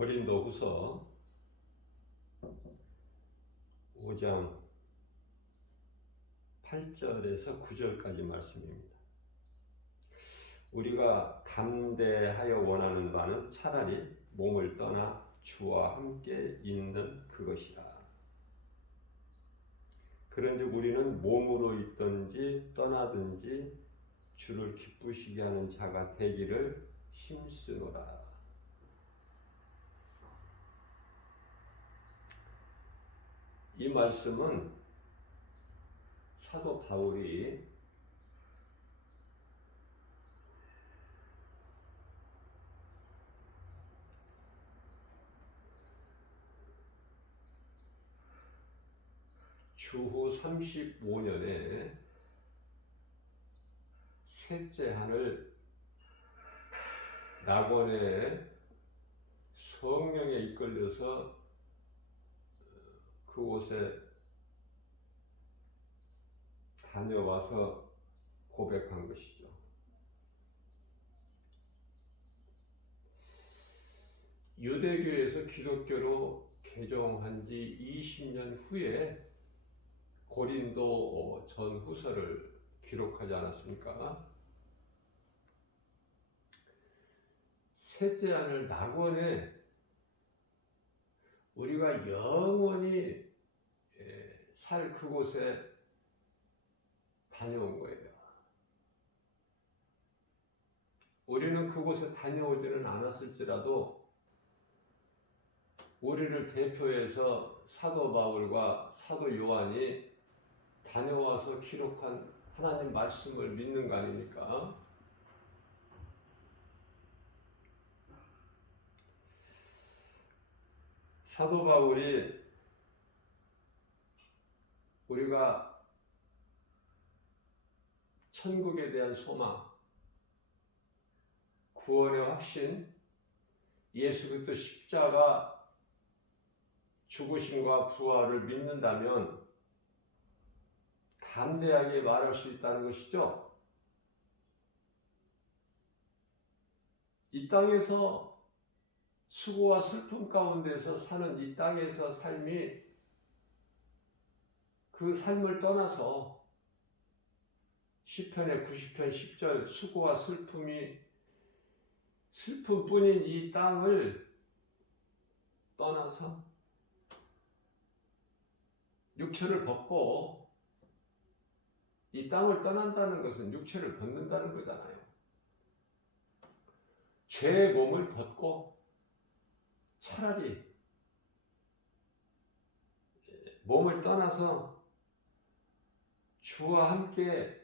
고린도후서 5장 8절에서 9절까지 말씀입니다. 우리가 담대하여 원하는 바는 차라리 몸을 떠나 주와 함께 있는 그것이라. 그런즉 우리는 몸으로 있든지 떠나든지 주를 기쁘시게 하는 자가 되기를 힘쓰노라. 이 말씀은 사도 바울이 주후 35년에 셋째 한을 낙원에 성령에 이끌려서 그곳에 다녀와서 고백한 것이죠. 유대교에서 기독교로 개종한 지 20년 후에 고린도 전후서를 기록하지 않았습니까? 셋째 한을 낙원에 우리가 영원히 살 그곳에 다녀온 거예요. 우리는 그곳에 다녀오지는 않았을지라도 우리를 대표해서 사도 바울과 사도 요한이 다녀와서 기록한 하나님 말씀을 믿는 거 아닙니까? 사도 바울이 우리가 천국에 대한 소망, 구원의 확신, 예수 그리스도 십자가 죽으심과 부활을 믿는다면 담대하게 말할 수 있다는 것이죠. 이 땅에서 수고와 슬픔 가운데서 사는 이 땅에서 삶이 그 삶을 떠나서 시편의 90편 10절 수고와 슬픔뿐인 이 땅을 떠나서 육체를 벗고 이 땅을 떠난다는 것은 육체를 벗는다는 거잖아요. 죄의 몸을 벗고 차라리 몸을 떠나서 주와 함께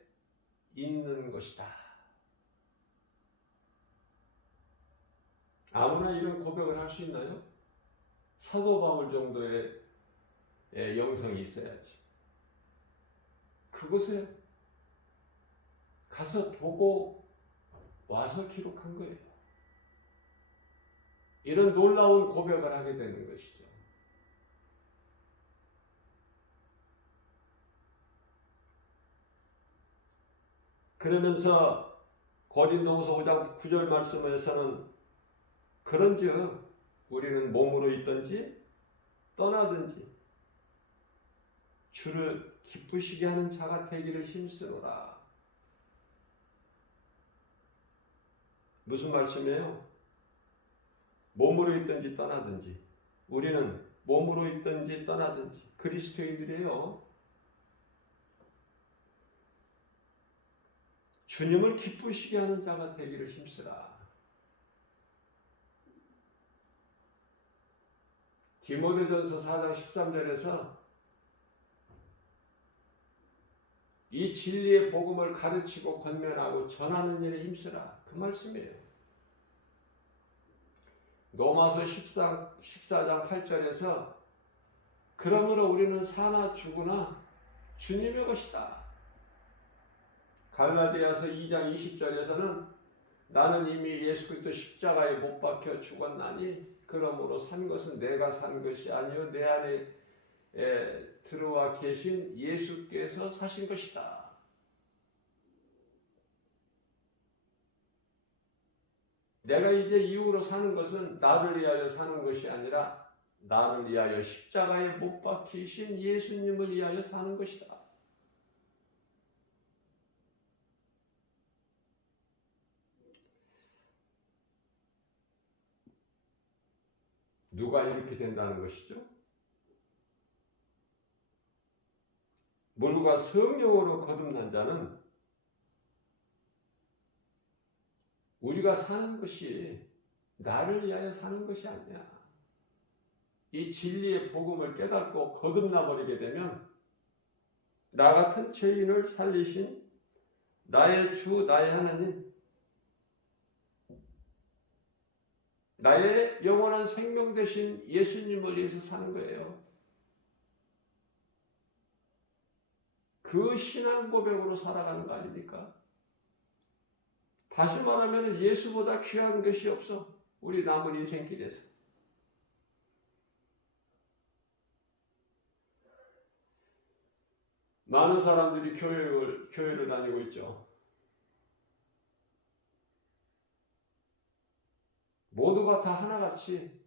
있는 것이다. 아무나 이런 고백을 할 수 있나요? 사도 바울 정도의 영성이 있어야지. 그곳에 가서 보고 와서 기록한 거예요. 이런 놀라운 고백을 하게 되는 것이죠. 그러면서 고린도후서 5장 9절 말씀에서는 그런즉 우리는 몸으로 있든지 떠나든지 주를 기쁘시게 하는 자가 되기를 힘쓰노라. 무슨 말씀이에요? 몸으로 있든지 떠나든지 우리는 몸으로 있든지 떠나든지 그리스도인들이에요. 주님을 기쁘시게 하는 자가 되기를 힘쓰라. 디모데전서 4장 13절에서 이 진리의 복음을 가르치고 권면하고 전하는 일에 힘쓰라. 그 말씀이에요. 로마서 14장 8절에서 그러므로 우리는 사나 죽으나 주님의 것이다. 갈라디아서 2장 20절에서는 나는 이미 예수 그리스도 십자가에 못 박혀 죽었나니 그러므로 산 것은 내가 산 것이 아니요 내 안에 들어와 계신 예수께서 사신 것이다. 내가 이제 이후로 사는 것은 나를 위하여 사는 것이 아니라 나를 위하여 십자가에 못 박히신 예수님을 위하여 사는 것이다. 누가 이렇게 된다는 것이죠? 물과 성령으로 거듭난 자는 우리가 사는 것이 나를 위하여 사는 것이 아니야. 이 진리의 복음을 깨닫고 거듭나 버리게 되면 나 같은 죄인을 살리신 나의 주, 나의 하나님, 나의 영원한 생명 되신 예수님을 위해서 사는 거예요. 그 신앙 고백으로 살아가는 거 아닙니까? 다시 말하면 예수보다 귀한 것이 없어. 우리 남은 인생길에서. 많은 사람들이 교회를 다니고 있죠. 모두가 다 하나같이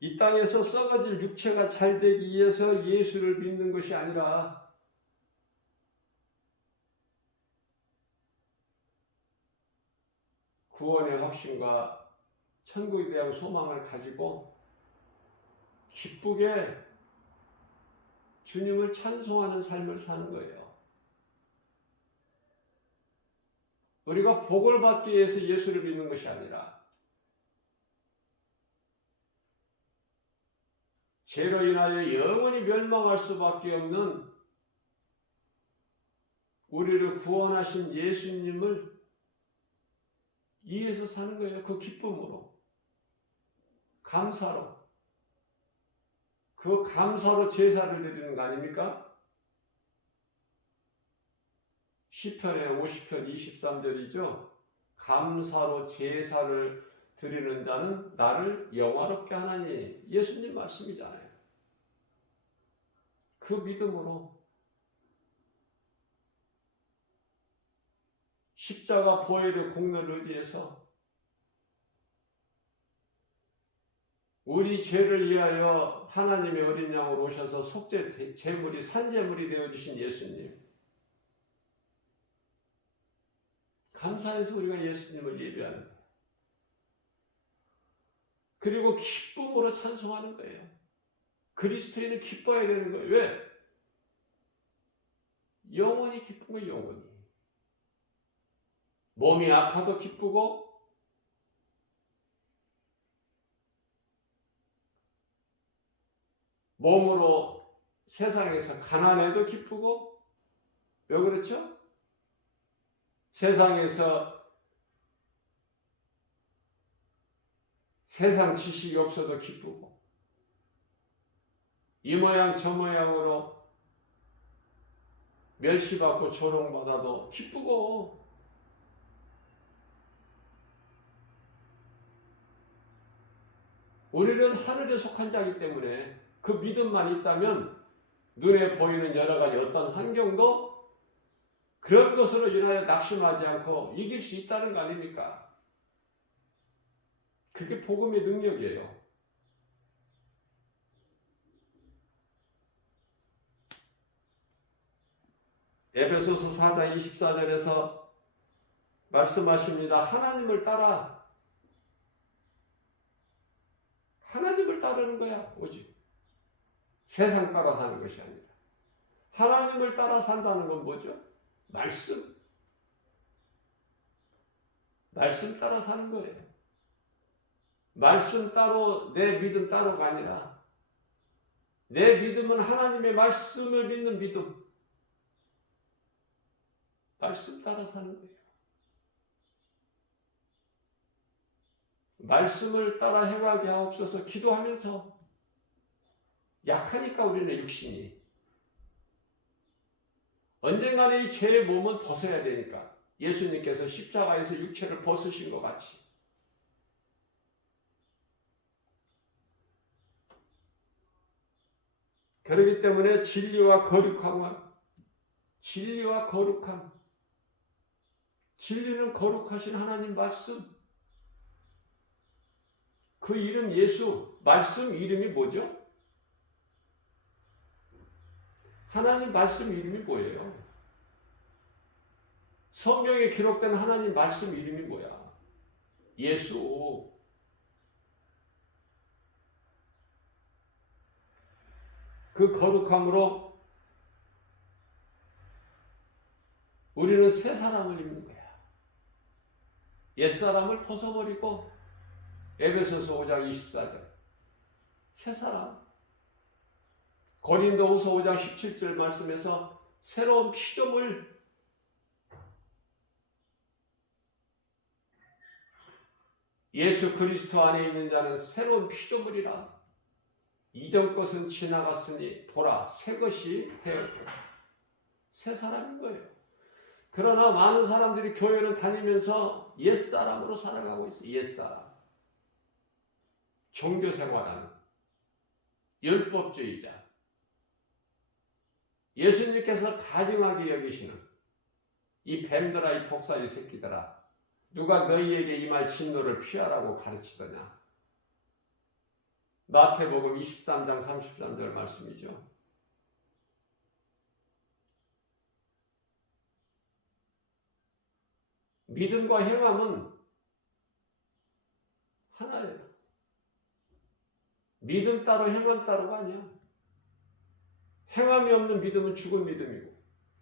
이 땅에서 썩어질 육체가 잘 되기 위해서 예수를 믿는 것이 아니라 구원의 확신과 천국에 대한 소망을 가지고 기쁘게 주님을 찬송하는 삶을 사는 거예요. 우리가 복을 받기 위해서 예수를 믿는 것이 아니라 죄로 인하여 영원히 멸망할 수밖에 없는 우리를 구원하신 예수님을 위해서 사는 거예요. 그 기쁨으로, 감사로. 그 감사로 제사를 드리는 거 아닙니까? 시편의 50편 23절이죠. 감사로 제사를 드리는 자는 나를 영화롭게 하나니. 예수님 말씀이잖아요. 그 믿음으로 십자가 보혈의 공로를 의지해서 우리 죄를 위하여 하나님의 어린 양으로 오셔서 속죄 제물이 산제물이 되어주신 예수님, 감사해서 우리가 예수님을 예배하는 거예요. 그리고 기쁨으로 찬송하는 거예요. 그리스도인은 기뻐야 되는 거예요. 왜? 영원히 기쁜 거예요. 영원히. 몸이 아파도 기쁘고 몸으로 세상에서 가난해도 기쁘고. 왜 그렇죠? 세상에서 세상 지식이 없어도 기쁘고 이 모양 저 모양으로 멸시받고 조롱받아도 기쁘고. 우리는 하늘에 속한 자이기 때문에 그 믿음만 있다면 눈에 보이는 여러 가지 어떤 환경도 그런 것으로 인하여 낙심하지 않고 이길 수 있다는 거 아닙니까? 그게 복음의 능력이에요. 에베소서 4장 24절에서 말씀하십니다. 하나님을 따라. 하나님을 따르는 거야. 오직 세상 따라 사는 것이 아니라 하나님을 따라 산다는 건 뭐죠? 말씀 따라 사는 거예요. 말씀 따로 내 믿음 따로가 아니라 내 믿음은 하나님의 말씀을 믿는 믿음. 말씀 따라 사는 거예요. 말씀을 따라 행하게 하옵소서. 기도하면서 약하니까 우리는 육신이 언젠가는 이 죄의 몸은 벗어야 되니까 예수님께서 십자가에서 육체를 벗으신 것 같이 그렇기 때문에 진리와 거룩함 진리는 거룩하신 하나님 말씀. 그 이름 예수. 말씀 이름이 뭐죠? 하나님 말씀 이름이 뭐예요? 성경에 기록된 하나님 말씀 이름이 뭐야? 예수. 그 거룩함으로 우리는 새 사람을 입는 거야. 옛사람을 벗어버리고 에베소서 5장 24절 새 사람. 고린도후서 5장 17절 말씀에서 새로운 피조물, 예수 그리스도 안에 있는 자는 새로운 피조물이라. 이전 것은 지나갔으니 보라 새 것이 되었고. 새 사람인 거예요. 그러나 많은 사람들이 교회를 다니면서 옛사람으로 살아가고 있어요. 옛사람. 종교생활하는 율법주의자. 예수님께서 가증하게 여기시는 이 뱀들아, 이 독사의 새끼들아, 누가 너희에게 이 말 진노를 피하라고 가르치더냐. 마태복음 23장 33절 말씀이죠. 믿음과 행함은 하나예요. 믿음 따로 행함 따로가 아니야. 행함이 없는 믿음은 죽은 믿음이고.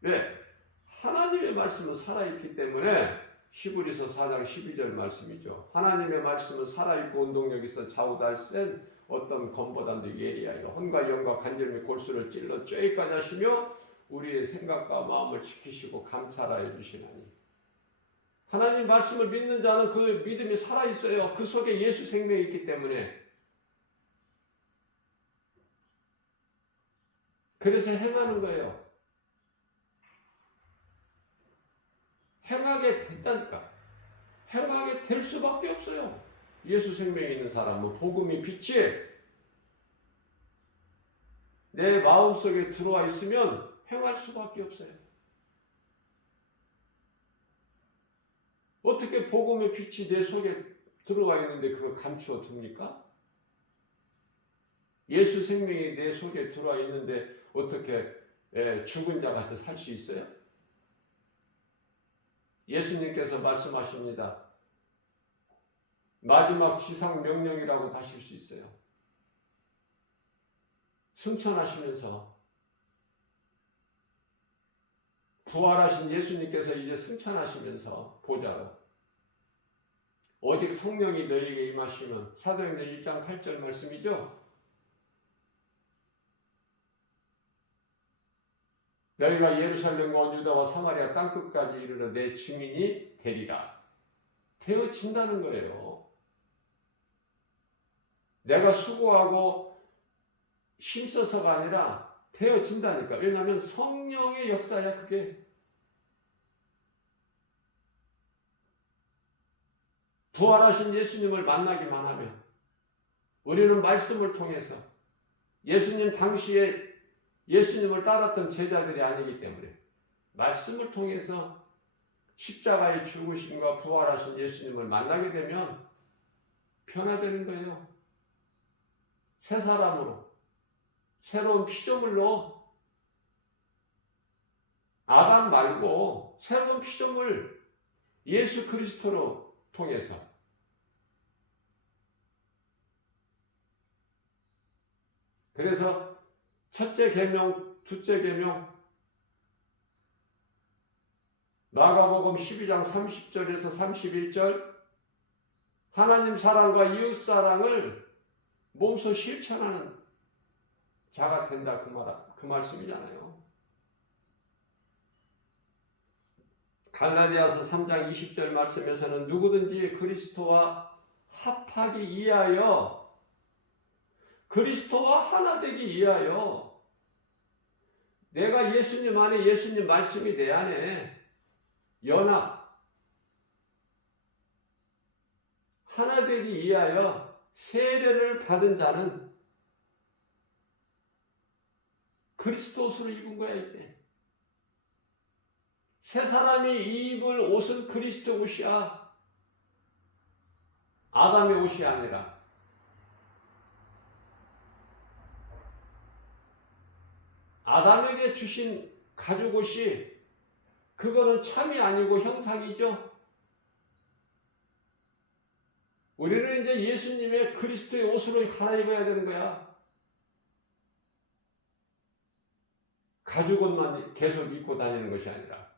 왜? 하나님의 말씀은 살아있기 때문에 히브리서 4장 12절 말씀이죠. 하나님의 말씀은 살아있고 운동력 있어 좌우달 센 어떤 검보다도 예리하여 혼과 영과 관절 및 골수를 찔러 쬐까지 하시며 우리의 생각과 마음을 지키시고 감찰하여 주시나니. 하나님 말씀을 믿는 자는 그 믿음이 살아있어요. 그 속에 예수 생명이 있기 때문에. 그래서 행하는 거예요. 행하게 된다니까. 행하게 될 수밖에 없어요. 예수 생명이 있는 사람은 복음이 빛이 내 마음속에 들어와 있으면 행할 수밖에 없어요. 어떻게 복음의 빛이 내 속에 들어와 있는데 그걸 감추어 둡니까? 예수 생명이 내 속에 들어와 있는데 어떻게 죽은 자 같이 살 수 있어요? 예수님께서 말씀하십니다. 마지막 지상 명령이라고 하실 수 있어요. 승천하시면서 부활하신 예수님께서 이제 승천하시면서 보좌로 오직 성령이 너희에게 임하시면 사도행전 1장 8절 말씀이죠. 너희가 예루살렘과 유다와 사마리아 땅끝까지 이르러 내 증인이 되리라. 되어진다는 거예요. 내가 수고하고 힘써서가 아니라 되어진다니까. 왜냐하면 성령의 역사야 그게. 부활하신 예수님을 만나기만 하면 우리는 말씀을 통해서 예수님 당시에 예수님을 따랐던 제자들이 아니기 때문에 말씀을 통해서 십자가의 죽으심과 부활하신 예수님을 만나게 되면 변화되는 거예요. 새 사람으로, 새로운 피조물로, 아담 말고 새로운 피조물 예수 그리스도로 통해서. 그래서 첫째 계명, 둘째 계명, 마가복음 12장 30절에서 31절 하나님 사랑과 이웃 사랑을 몸소 실천하는 자가 된다 그 말씀이잖아요. 갈라디아서 3장 20절 말씀에서는 누구든지 그리스도와 합하기 위하여 그리스도와 하나 되기 위하여 내가 예수님 안에 예수님 말씀이 내 안에 연합 하나 되기 위하여 세례를 받은 자는 그리스도 옷으로 입은 거야 이제. 새 사람이 입을 옷은 그리스도 옷이야. 아담의 옷이 아니라. 아담에게 주신 가죽 옷이 그거는 참이 아니고 형상이죠. 우리는 이제 예수님의 그리스도의 옷으로 갈아입어야 되는 거야. 가죽 옷만 계속 입고 다니는 것이 아니라.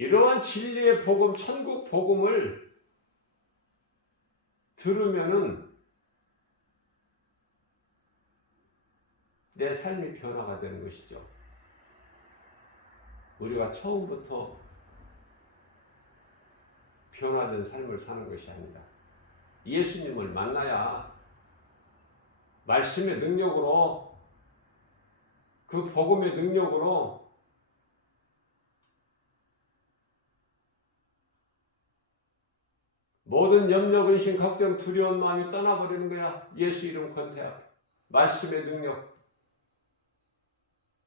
이러한 진리의 복음, 천국 복음을 들으면은 내 삶이 변화가 되는 것이죠. 우리가 처음부터 변화된 삶을 사는 것이 아니라 예수님을 만나야 말씀의 능력으로, 그 복음의 능력으로 모든 염려, 근심, 걱정, 두려운 마음이 떠나버리는 거야. 예수 이름 권세 앞에 말씀의 능력,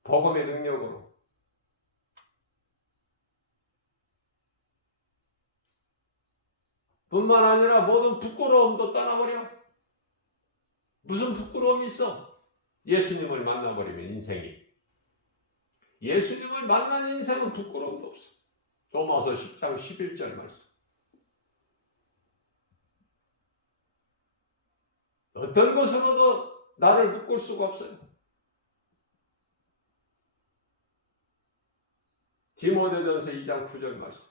복음의 능력으로. 뿐만 아니라 모든 부끄러움도 떠나버려. 무슨 부끄러움이 있어? 예수님을 만나버리면 인생이. 예수님을 만난 인생은 부끄러움도 없어. 로마서 10장 11절 말씀. 어떤 것으로도 나를 묶을 수가 없어요. 디모데전서 2장 9절 말씀.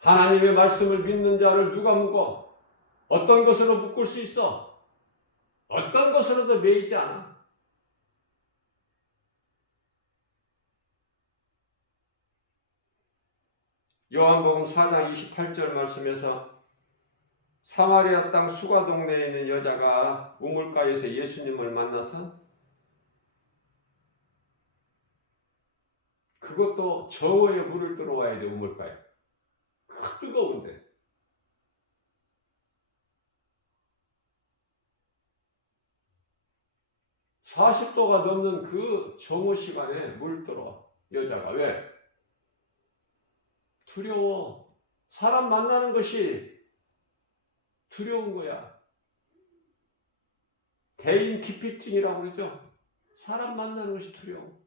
하나님의 말씀을 믿는 자를 누가 묶어? 어떤 것으로 묶을 수 있어? 어떤 것으로도 매이지 않아. 요한복음 4장 28절 말씀에서 사마리아 땅 수가 동네에 있는 여자가 우물가에서 예수님을 만나서, 그것도 저어의 물을 들어와야 돼. 우물가에 뜨거운데. (40도가) 넘는 그 정오 시간에 물 들어와. 여자가 왜? 두려워. 사람 만나는 것이 두려운 거야. 대인 기피증이라고 그러죠. 사람 만나는 것이 두려워.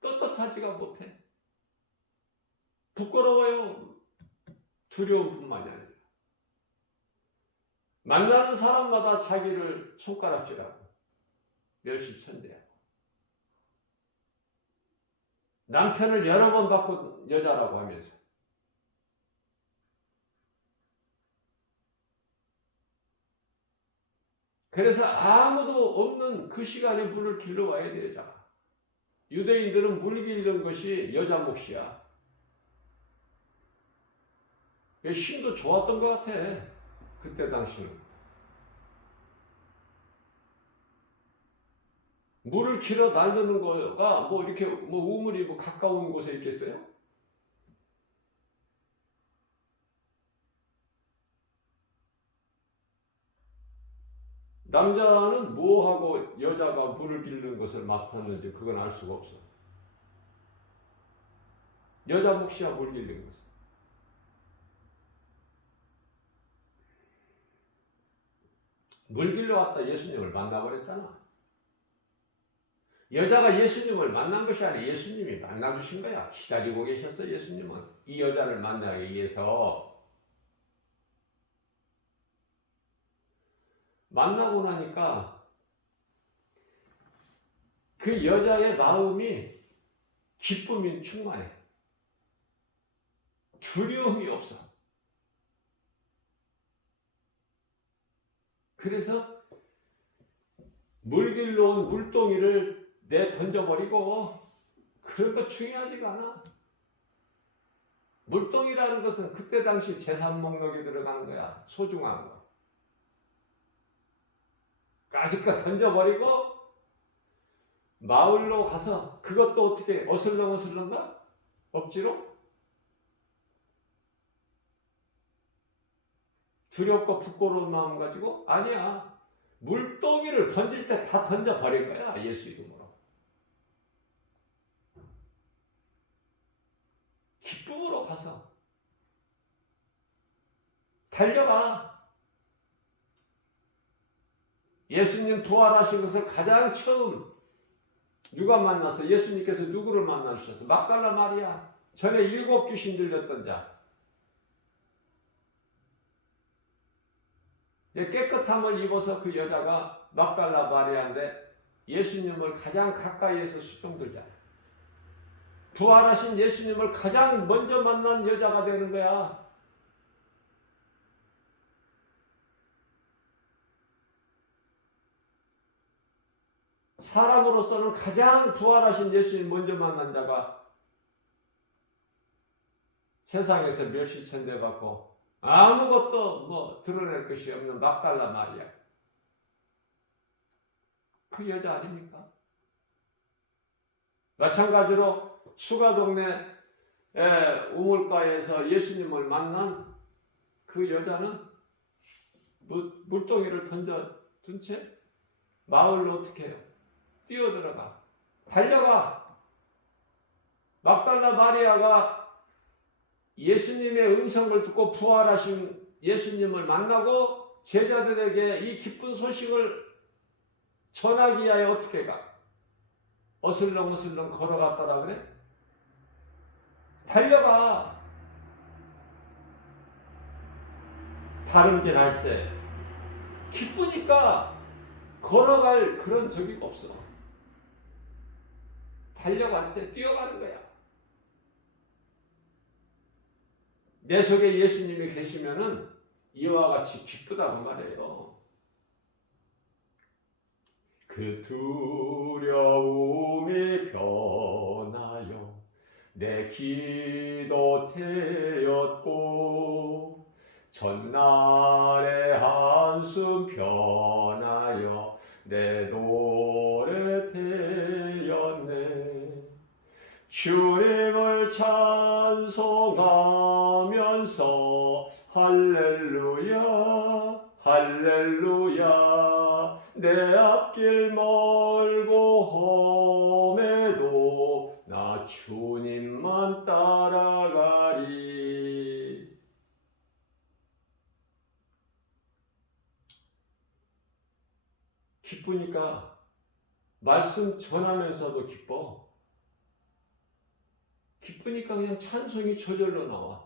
떳떳하지가 못해. 부끄러워요. 두려움뿐만이 아니라 만나는 사람마다 자기를 손가락질하고 멸시천대하고, 남편을 여러 번 바꾼 여자라고 하면서, 그래서 아무도 없는 그 시간에 물을 길러와야 돼. 여자가. 유대인들은 물 길는 것이 여자 몫이야. 힘도 좋았던 것 같아. 그때 당시는. 물을 길어 나르는 거가 뭐 이렇게 뭐 우물이 뭐 가까운 곳에 있겠어요? 남자는 뭐하고 여자가 물을 길는 것을 맡았는지 그건 알 수가 없어. 여자 몫이야, 물 길는 것은. 물 길러 왔다 예수님을 만나버렸잖아. 여자가 예수님을 만난 것이 아니라 예수님이 만나주신 거야. 기다리고 계셨어. 예수님은 이 여자를 만나기 위해서. 만나고 나니까 그 여자의 마음이 기쁨이 충만해. 두려움이 없어. 그래서 물 길러 온 물동이를 던져버리고, 그런 거 중요하지가 않아. 물동이라는 것은 그때 당시 제사 목록에 들어가는 거야. 소중한 거. 까짓거 던져버리고 마을로 가서, 그것도 어떻게 어슬렁어슬렁가? 억지로? 두렵고 부끄러운 마음 가지고? 아니야. 물동이를 던질 때 다 던져버릴 거야. 예수 이름으로. 기쁨으로 가서 달려가. 예수님 부활하신 것을 가장 처음 누가 만났어? 예수님께서 누구를 만나셨어? 막달라 마리아. 전에 7 귀신 들렸던 자. 깨끗함을 입어서 그 여자가 막달라 마리아인데 예수님을 가장 가까이에서 수종들자. 부활하신 예수님을 가장 먼저 만난 여자가 되는 거야. 사람으로서는 가장 부활하신 예수님 먼저 만난 자가 세상에서 멸시천대 받고 아무것도 드러낼 것이 없는 막달라 마리아. 그 여자 아닙니까? 마찬가지로 수가동네 우물가에서 예수님을 만난 그 여자는 물동이를 던져둔 채 마을로 어떻게 해요? 뛰어들어가. 달려가. 막달라 마리아가 예수님의 음성을 듣고 부활하신 예수님을 만나고 제자들에게 이 기쁜 소식을 전하기 위하여 어떻게 가? 어슬렁어슬렁 걸어갔더라 그래? 달려가. 다름질할세. 기쁘니까 걸어갈 그런 적이 없어. 달려갈세. 뛰어가는 거야. 내 속에 예수님이 계시면은 이와 같이 기쁘다고 말해요. 그 두려움이 변하여 내 기도 되었고 전날의 한숨 변하여 내 노래 되었네. 주님을 찬송하면서 할렐루야 할렐루야 내 앞길 멀고 험해도 나 주님만 따라가리. 기쁘니까 말씀 전하면서도 기뻐. 기쁘니까 그냥 찬송이 저절로 나와.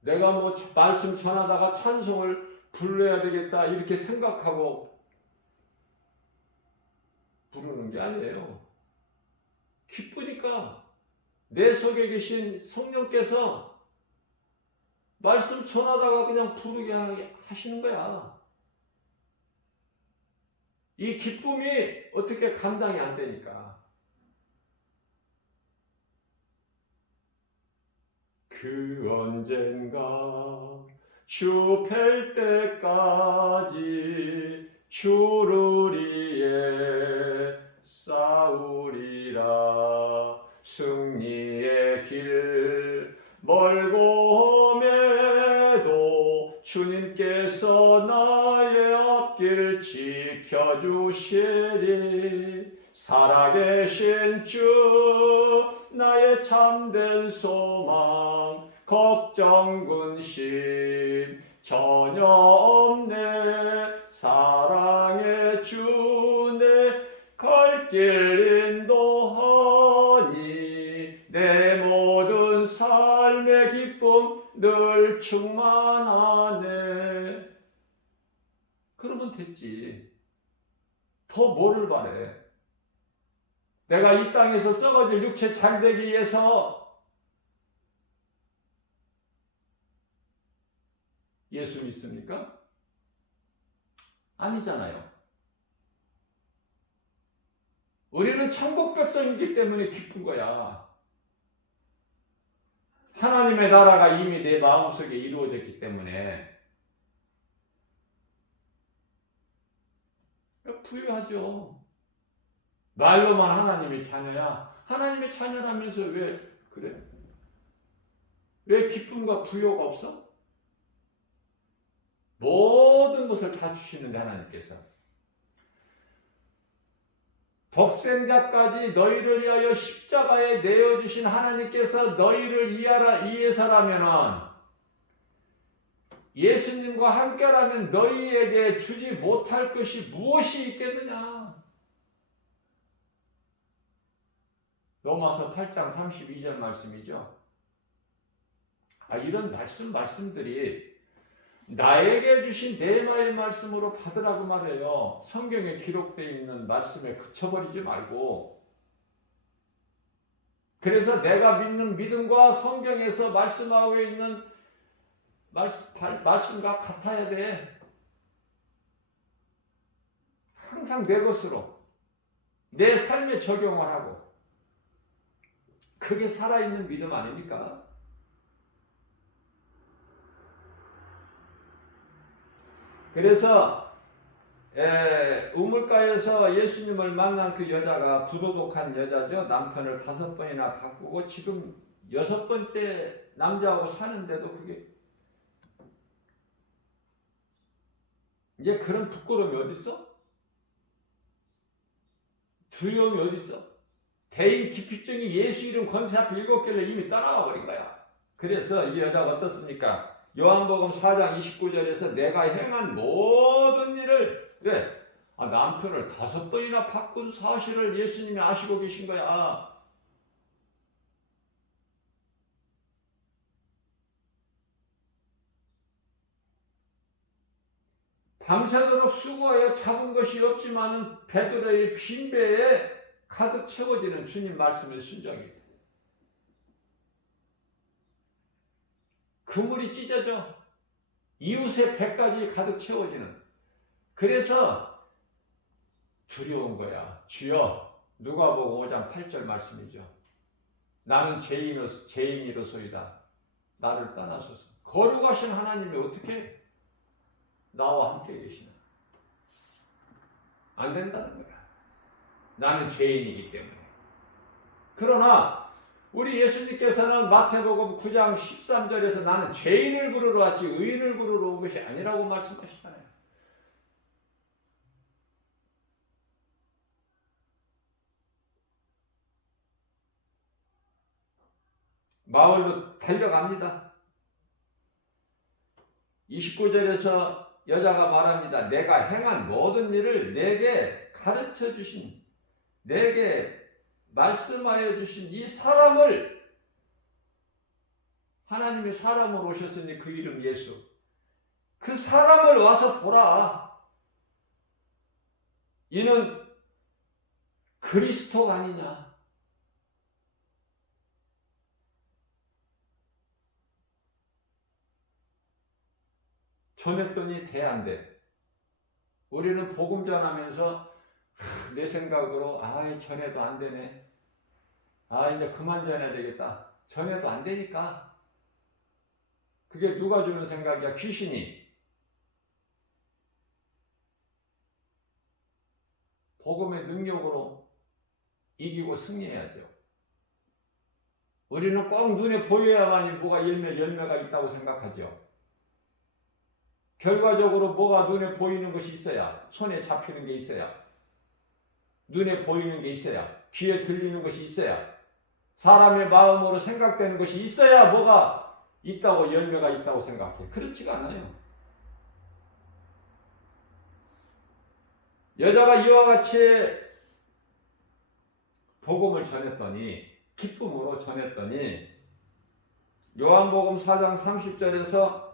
내가 말씀 전하다가 찬송을 불러야 되겠다 이렇게 생각하고 부르는 게 아니에요. 기쁘니까 내 속에 계신 성령께서 말씀 전하다가 그냥 부르게 하시는 거야. 이 기쁨이 어떻게 감당이 안 되니까. 그 언젠가 주 뵐 때까지 주를 위해 싸우리라. 승리의 길 멀고 험해도 주님께서 나의 앞길 지켜주시리. 살아계신 주 나의 참된 소망 걱정 근심 전혀 없네. 사랑의 주 내 갈 길 인도하니 내 모든 삶의 기쁨 늘 충만하네. 그러면 됐지. 더 뭐를 바래? 내가 이 땅에서 썩어질 육체 잘 되기 위해서 예수 믿습니까? 아니잖아요. 우리는 천국 백성이기 때문에 기쁜 거야. 하나님의 나라가 이미 내 마음속에 이루어졌기 때문에 부유하죠. 말로만 하나님의 자녀야. 하나님의 자녀라면서 왜 그래? 왜 기쁨과 부요가 없어? 것을 다 주시는데 하나님께서 독생자까지 너희를 위하여 십자가에 내어주신 하나님께서 너희를 위해서라면은 예수님과 함께라면 너희에게 주지 못할 것이 무엇이 있겠느냐. 로마서 8장 32절 말씀이죠. 이런 말씀들이 나에게 주신 내마의 말씀으로 받으라고 말해요. 성경에 기록되어 있는 말씀에 그쳐버리지 말고. 그래서 내가 믿는 믿음과 성경에서 말씀하고 있는 말씀과 같아야 돼. 항상 내 것으로 내 삶에 적용을 하고. 그게 살아있는 믿음 아닙니까? 그래서 우물가에서 예수님을 만난 그 여자가 부도덕한 여자죠. 남편을 5번이나 바꾸고 지금 6번째 남자하고 사는데도 그게 이제 그런 부끄러움이 어디 있어? 두려움이 어디 있어? 대인 기피증이 예수 이름 권세 앞에 7개를 이미 떠나가 버린 거야. 그래서 이 여자가 어떻습니까? 요한복음 4장 29절에서 내가 행한 모든 일을 왜? 남편을 5번이나 바꾼 사실을 예수님이 아시고 계신 거야. 밤새도록 수고하여 잡은 것이 없지만은 베드로의 빈배에 가득 채워지는 주님 말씀의 순종이에요. 그물이 찢어져 이웃의 배까지 가득 채워지는. 그래서 두려운 거야. 주여, 누가복음 5장 8절 말씀이죠. 나는 죄인이로소이다. 나를 떠나소서. 거룩하신 하나님이 어떻게 나와 함께 계시나? 안 된다는 거야. 나는 죄인이기 때문에. 그러나 우리 예수님께서는 마태복음 9장 13절에서 나는 죄인을 부르러 왔지 의인을 부르러 온 것이 아니라고 말씀하시잖아요. 마을로 달려갑니다. 29절에서 여자가 말합니다. 내가 행한 모든 일을 내게 가르쳐 주신, 내게 말씀하여 주신 이 사람을, 하나님이 사람으로 오셨으니 그 이름 예수, 그 사람을 와서 보라. 이는 그리스도가 아니냐. 전했더니 돼 안 돼. 우리는 복음 전하면서 내 생각으로 전해도 안 되네. 이제 그만 전해야 되겠다. 전해도 안 되니까. 그게 누가 주는 생각이야? 귀신이. 복음의 능력으로 이기고 승리해야죠. 우리는 꼭 눈에 보여야만이 뭐가 열매가 있다고 생각하죠. 결과적으로 뭐가 눈에 보이는 것이 있어야, 손에 잡히는 게 있어야, 눈에 보이는 게 있어야, 귀에 들리는 것이 있어야, 사람의 마음으로 생각되는 것이 있어야 뭐가 있다고, 열매가 있다고 생각해. 그렇지가 않아요. 여자가 이와 같이 복음을 전했더니, 기쁨으로 전했더니 요한복음 4장 30절에서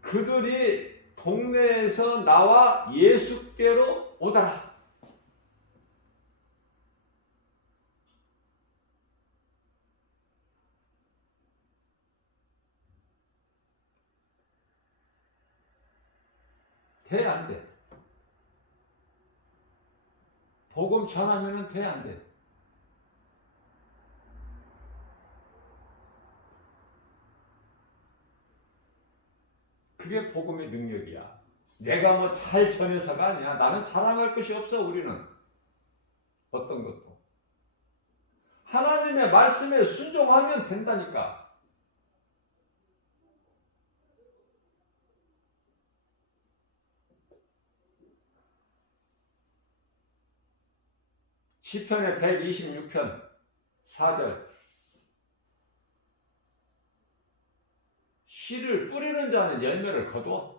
그들이 동네에서 나와 예수께로 오더라. 돼, 안 돼? 복음 전하면은 돼, 안 돼? 그게 복음의 능력이야. 내가 뭐 잘 전해서가 아니야. 나는 자랑할 것이 없어, 우리는. 어떤 것도. 하나님의 말씀에 순종하면 된다니까. 시편의 126편 4절. 씨를 뿌리는 자는 열매를 거두어.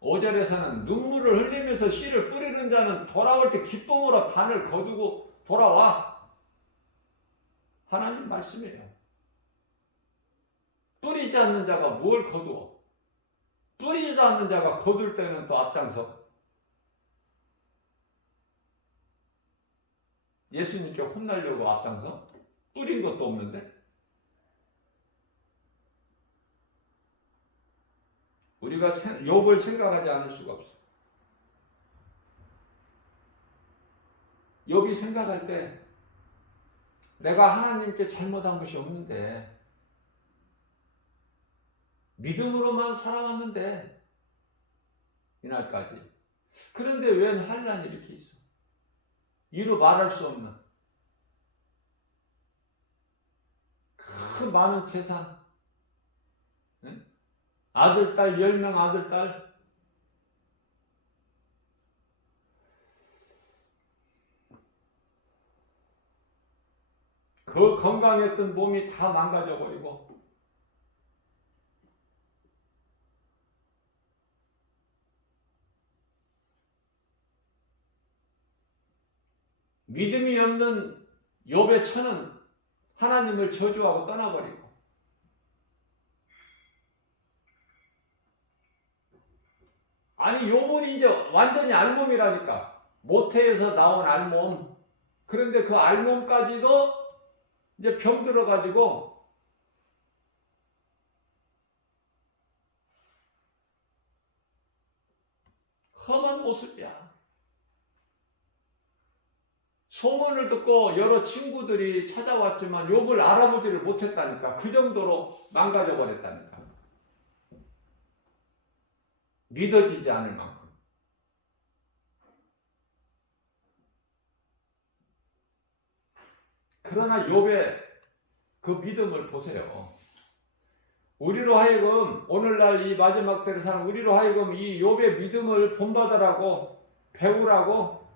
5절에서는 눈물을 흘리면서 씨를 뿌리는 자는 돌아올 때 기쁨으로 단을 거두고 돌아와. 하나님 말씀이에요. 뿌리지 않는 자가 뭘 거두어? 뿌리지도 않는 자가 거둘 때는 또 앞장서. 예수님께 혼나려고 앞장서? 뿌린 것도 없는데? 우리가 욥을 생각하지 않을 수가 없어. 욥이 생각할 때 내가 하나님께 잘못한 것이 없는데 믿음으로만 살아왔는데 이날까지. 그런데 웬 환난이 이렇게 있어? 이루 말할 수 없는 그 많은 재산, 아들, 딸, 10명 아들, 딸. 그 건강했던 몸이 다 망가져버리고 믿음이 없는 욥의 처는 하나님을 저주하고 떠나버리고 아니 욥은 이제 완전히 알몸이라니까. 모태에서 나온 알몸. 그런데 그 알몸까지도 이제 병 들어가지고 험한 모습이야. 소문을 듣고 여러 친구들이 찾아왔지만 욥을 알아보지를 못했다니까. 그 정도로 망가져 버렸다니까. 믿어지지 않을 만큼. 그러나 욥의 그 믿음을 보세요. 우리로 하여금 오늘날 이 마지막 때를 사는 우리로 하여금 이 욥의 믿음을 본받으라고 배우라고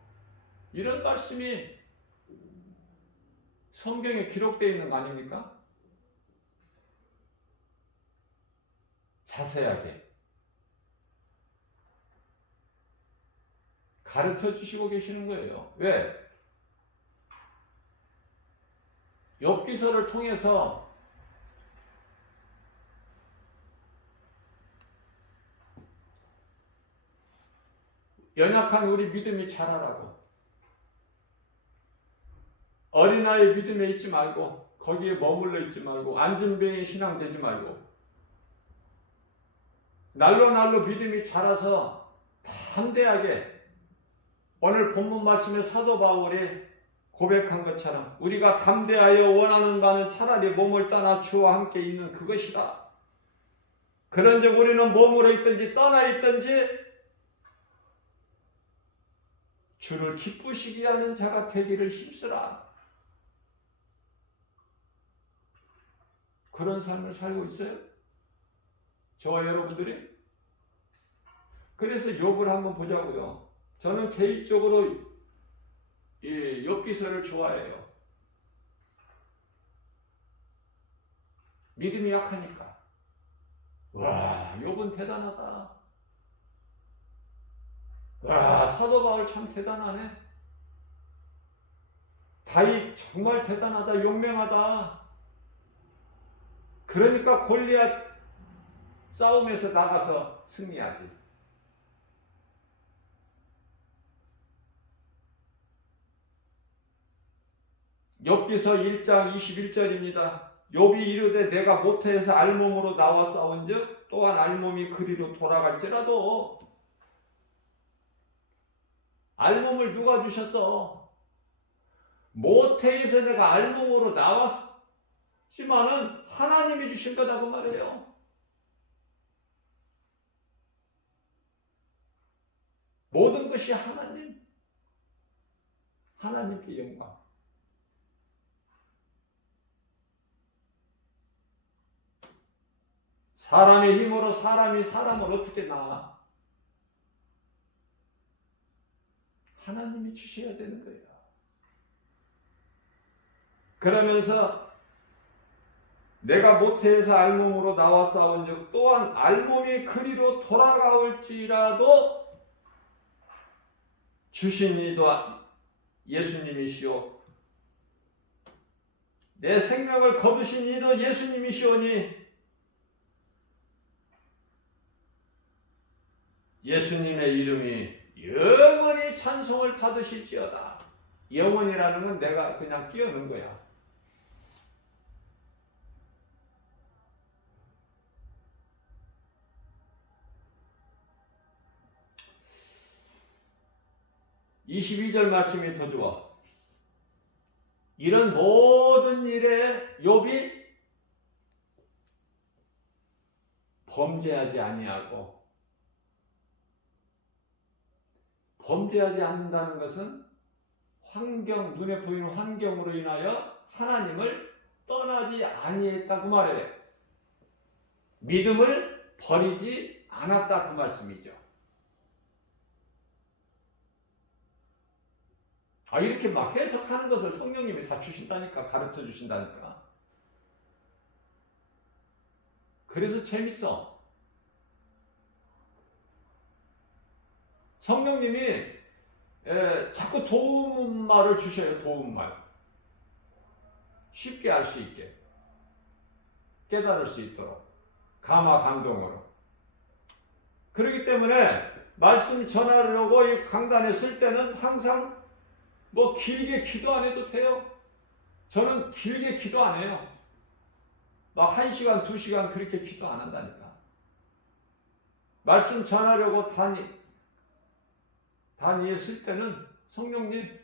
이런 말씀이 성경에 기록되어 있는 거 아닙니까? 자세하게 가르쳐 주시고 계시는 거예요. 왜? 욥기서를 통해서 연약한 우리 믿음이 자라라고. 어린아이 믿음에 있지 말고 거기에 머물러 있지 말고 안진뱅이 신앙 되지 말고 날로 믿음이 자라서 담대하게 오늘 본문 말씀에 사도 바울이 고백한 것처럼 우리가 담대하여 원하는 바는 차라리 몸을 떠나 주와 함께 있는 그것이라. 그런즉 우리는 몸으로 있든지 떠나 있든지 주를 기쁘시게 하는 자가 되기를 힘쓰라. 그런 삶을 살고 있어요? 저와 여러분들이? 그래서 욥을 한번 보자고요. 저는 개인적으로 이 욥기서를 좋아해요. 믿음이 약하니까. 와, 욥은 대단하다. 와, 사도 바울 참 대단하네. 다윗 정말 대단하다. 용맹하다. 그러니까 골리앗 싸움에서 나가서 승리하지. 욥기서 1장 21절입니다. 욥이 이르되 내가 모태에서 알몸으로 나와 싸운즉 또한 알몸이 그리로 돌아갈지라도. 알몸을 누가 주셨어? 모태에서 내가 알몸으로 나왔지만은 하나님이 주신 거다고 말해요. 모든 것이 하나님께 영광. 사람의 힘으로 사람이 사람을 어떻게 낳아? 하나님이 주셔야 되는 거예요. 그러면서 내가 모태에서 알몸으로 나와 싸운 즉 또한 알몸이 그리로 돌아가올지라도 주신 이도 예수님이시오 내 생명을 거두신 이도 예수님이시오니 예수님의 이름이 영원히 찬송을 받으실지어다. 영원이라는 건 내가 그냥 끼워넣은 거야. (22절) 말씀이 더 좋아. 이런 모든 일에 욥이 범죄하지 아니하고, 범죄하지 않는다는 것은 환경, 눈에 보이는 환경으로 인하여 하나님을 떠나지 아니했다 그 말이에요. 믿음을 버리지 않았다 그 말씀이죠. 이렇게 막 해석하는 것을 성령님이 다 주신다니까, 가르쳐 주신다니까. 그래서 재밌어. 성령님이 자꾸 도움말을 주셔요. 도움말. 쉽게 알 수 있게. 깨달을 수 있도록. 감화감동으로. 그렇기 때문에 말씀 전하려고 이 강단에 쓸 때는 항상 뭐 길게 기도 안 해도 돼요. 저는 길게 기도 안 해요. 막 1시간, 2시간 그렇게 기도 안 한다니까. 말씀 전하려고 단위에 쓸 때는 성령님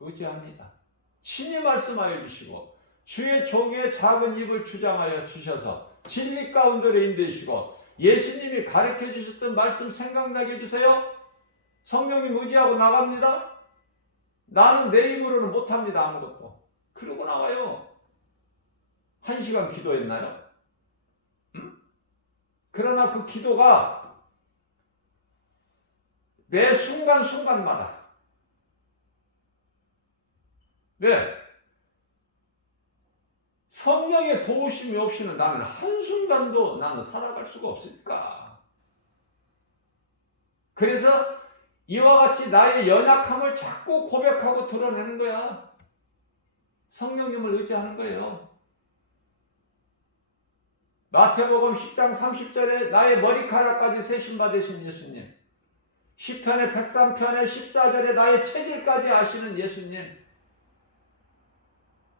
의지합니다. 친히 말씀하여 주시고 주의 종의 작은 입을 주장하여 주셔서 진리 가운데로 인도해주시고 예수님이 가르쳐 주셨던 말씀 생각나게 해주세요. 성령님 의지하고 나갑니다. 나는 내 힘으로는 못합니다. 아무것도. 그러고 나와요. 1시간 기도했나요? 응? 그러나 그 기도가 매 순간순간마다 왜? 성령의 도우심이 없이는 나는 한순간도 나는 살아갈 수가 없으니까. 그래서 이와 같이 나의 연약함을 자꾸 고백하고 드러내는 거야. 성령님을 의지하는 거예요. 마태복음 10장 30절에 나의 머리카락까지 세심받으신 예수님, 시편의 103편의 14절에 나의 체질까지 아시는 예수님.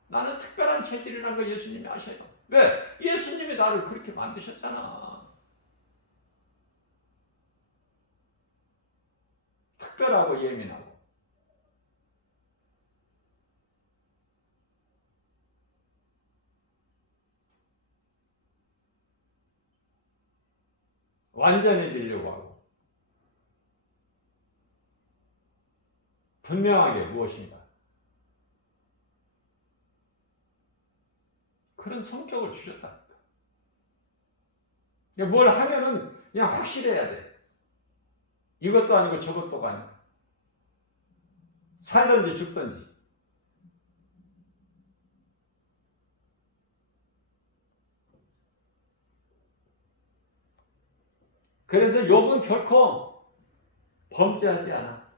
나는 특별한 체질이라는 걸 예수님이 아셔요. 왜? 예수님이 나를 그렇게 만드셨잖아. 특별하고 예민하고. 완전해지려고 하고. 분명하게 무엇인가. 그런 성격을 주셨다니까. 뭘 하면은 그냥 확실해야 돼. 이것도 아니고 저것도 아니고. 살든지 죽든지. 그래서 욥은 결코 범죄하지 않아.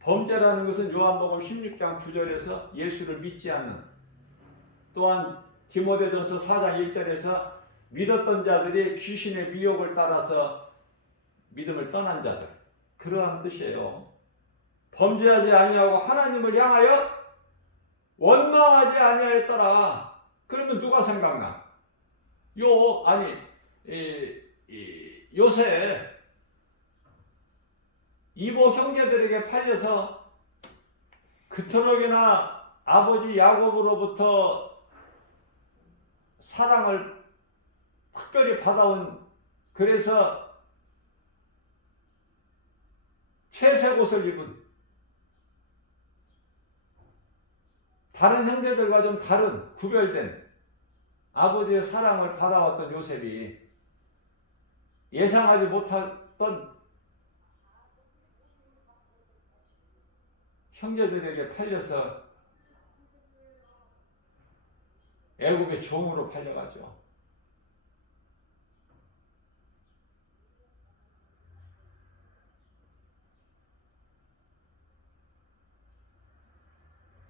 범죄라는 것은 요한복음 16장 9절에서 예수를 믿지 않는, 또한 디모데전서 4장 1절에서 믿었던 자들이 귀신의 미혹을 따라서 믿음을 떠난 자들, 그러한 뜻이에요. 범죄하지 아니하고 하나님을 향하여 원망하지 아니하였더라. 그러면 누가 생각나? 요새 이보 형제들에게 팔려서 그토록이나 아버지 야곱으로부터 사랑을 특별히 받아온, 그래서 채색 옷을 입은 다른 형제들과 좀 다른 구별된 아버지의 사랑을 받아왔던 요셉이 예상하지 못했던 형제들에게 팔려서 애굽의 종으로 팔려가죠.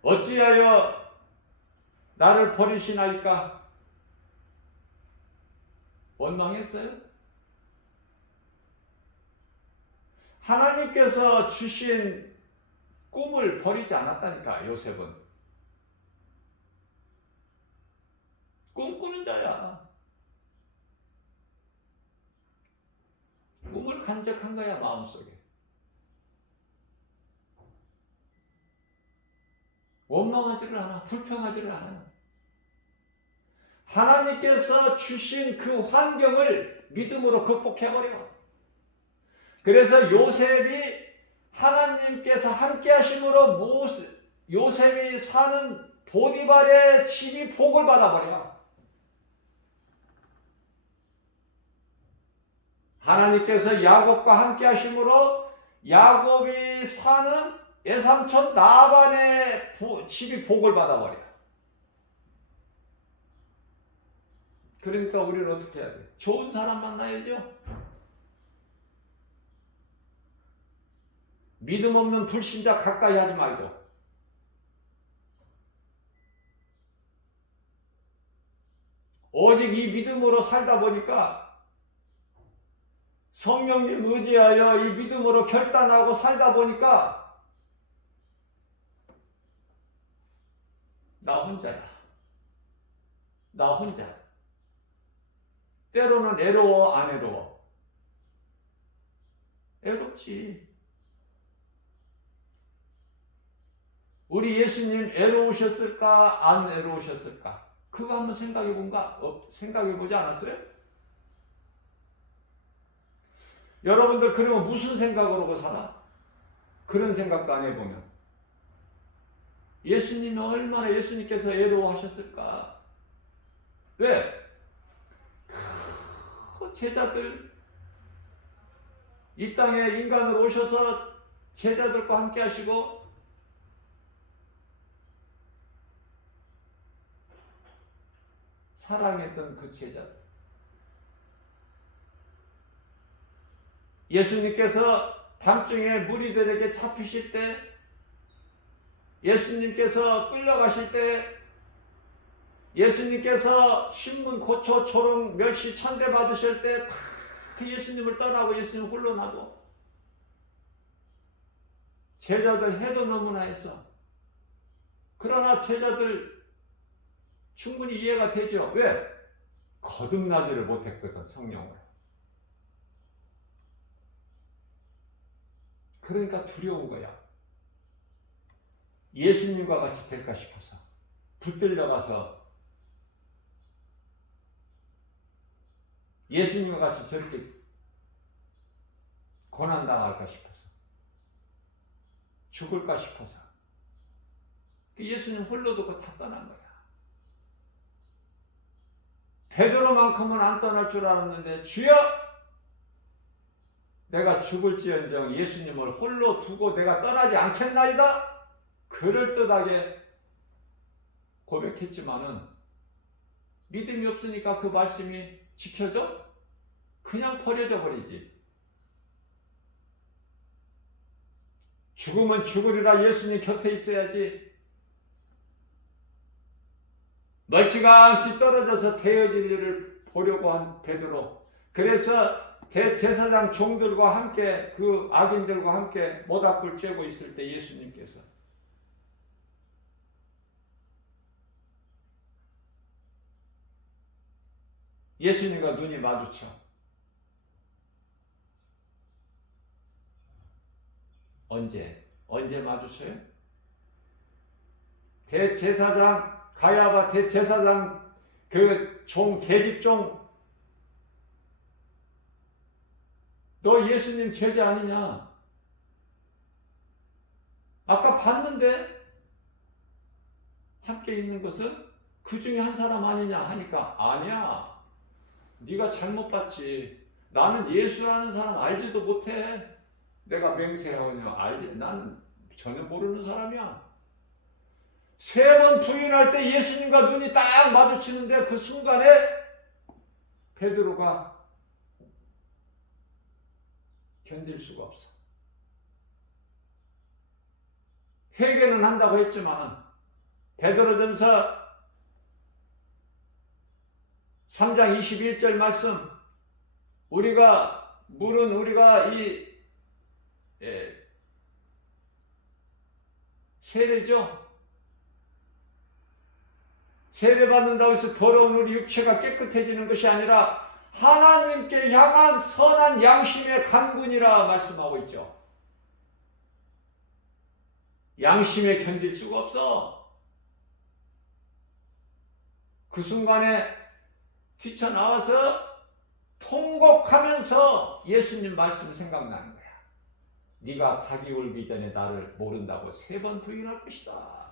어찌하여 나를 버리시나이까? 원망했어요? 하나님께서 주신 꿈을 버리지 않았다니까. 요셉은 꿈꾸는 자야. 꿈을 간직한 거야, 마음속에. 원망하지를 않아. 불평하지를 않아요. 하나님께서 주신 그 환경을 믿음으로 극복해버려. 그래서 요셉이 하나님께서 함께 하심으로 요셉이 사는 보디발의 집이 복을 받아버려. 하나님께서 야곱과 함께 하심으로 야곱이 사는 외삼촌 라반의 집이 복을 받아버려. 그러니까 우리는 어떻게 해야 돼? 좋은 사람 만나야죠. 믿음 없는 불신자 가까이 하지 말고. 오직 이 믿음으로 살다 보니까 성령님 의지하여 이 믿음으로 결단하고 살다 보니까 나 혼자야. 나 혼자. 때로는 애로워, 안 애로워? 애롭지. 우리 예수님 애로우셨을까? 안 애로우셨을까? 그거 한번 생각해보지 않았어요? 여러분들 그러면 무슨 생각으로 살아? 그런 생각도 안 해보면 예수님이 얼마나 예수님께서 애로워하셨을까? 왜? 제자들 이 땅에 인간으로 오셔서 제자들과 함께 하시고 사랑했던 그 제자들. 예수님께서 밤중에 무리들에게 잡히실 때, 예수님께서 끌려가실 때, 예수님께서 신문 고초 초롱 멸시 천대 받으실 때 다 예수님을 떠나고 예수님 홀로 놔도 제자들 해도 너무나 했어. 그러나 제자들 충분히 이해가 되죠. 왜? 거듭나지를 못했거든, 성령으로. 그러니까 두려운 거야. 예수님과 같이 될까 싶어서 붙들려가서 예수님과 같이 저렇게 고난당할까 싶어서 죽을까 싶어서 예수님 홀로 두고 다 떠난 거야. 베드로만큼은 안 떠날 줄 알았는데 주여 내가 죽을지언정 예수님을 홀로 두고 내가 떠나지 않겠나이다. 그럴듯하게 고백했지만은 믿음이 없으니까 그 말씀이 지켜져? 그냥 버려져 버리지. 죽으면 죽으리라 예수님 곁에 있어야지. 멀찌감치 떨어져서 되어질 일을 보려고 한 베드로. 그래서 대제사장 종들과 함께 그 악인들과 함께 모닥불 쬐고 있을 때 예수님께서 예수님과 눈이 마주쳐. 언제 마주쳐요? 대제사장 가야바 대제사장 그 종 계집종 너 예수님 제자 아니냐? 아까 봤는데 함께 있는 것은 그 중에 한 사람 아니냐 하니까 아니야. 네가 잘못 봤지. 나는 예수라는 사람 알지도 못해. 내가 맹세하오냐 알지? 난 전혀 모르는 사람이야. 세 번 부인할 때 예수님과 눈이 딱 마주치는데 그 순간에 베드로가 견딜 수가 없어. 회개는 한다고 했지만 베드로전서 3장 21절 말씀, 우리가 이 세례죠. 세례받는다고 해서 더러운 우리 육체가 깨끗해지는 것이 아니라 하나님께 향한 선한 양심의 간군이라 말씀하고 있죠. 양심에 견딜 수가 없어. 그 순간에 뛰쳐나와서 통곡하면서 예수님 말씀 생각나는 거야. 네가 닭이 울기 전에 나를 모른다고 3번 부인할 것이다.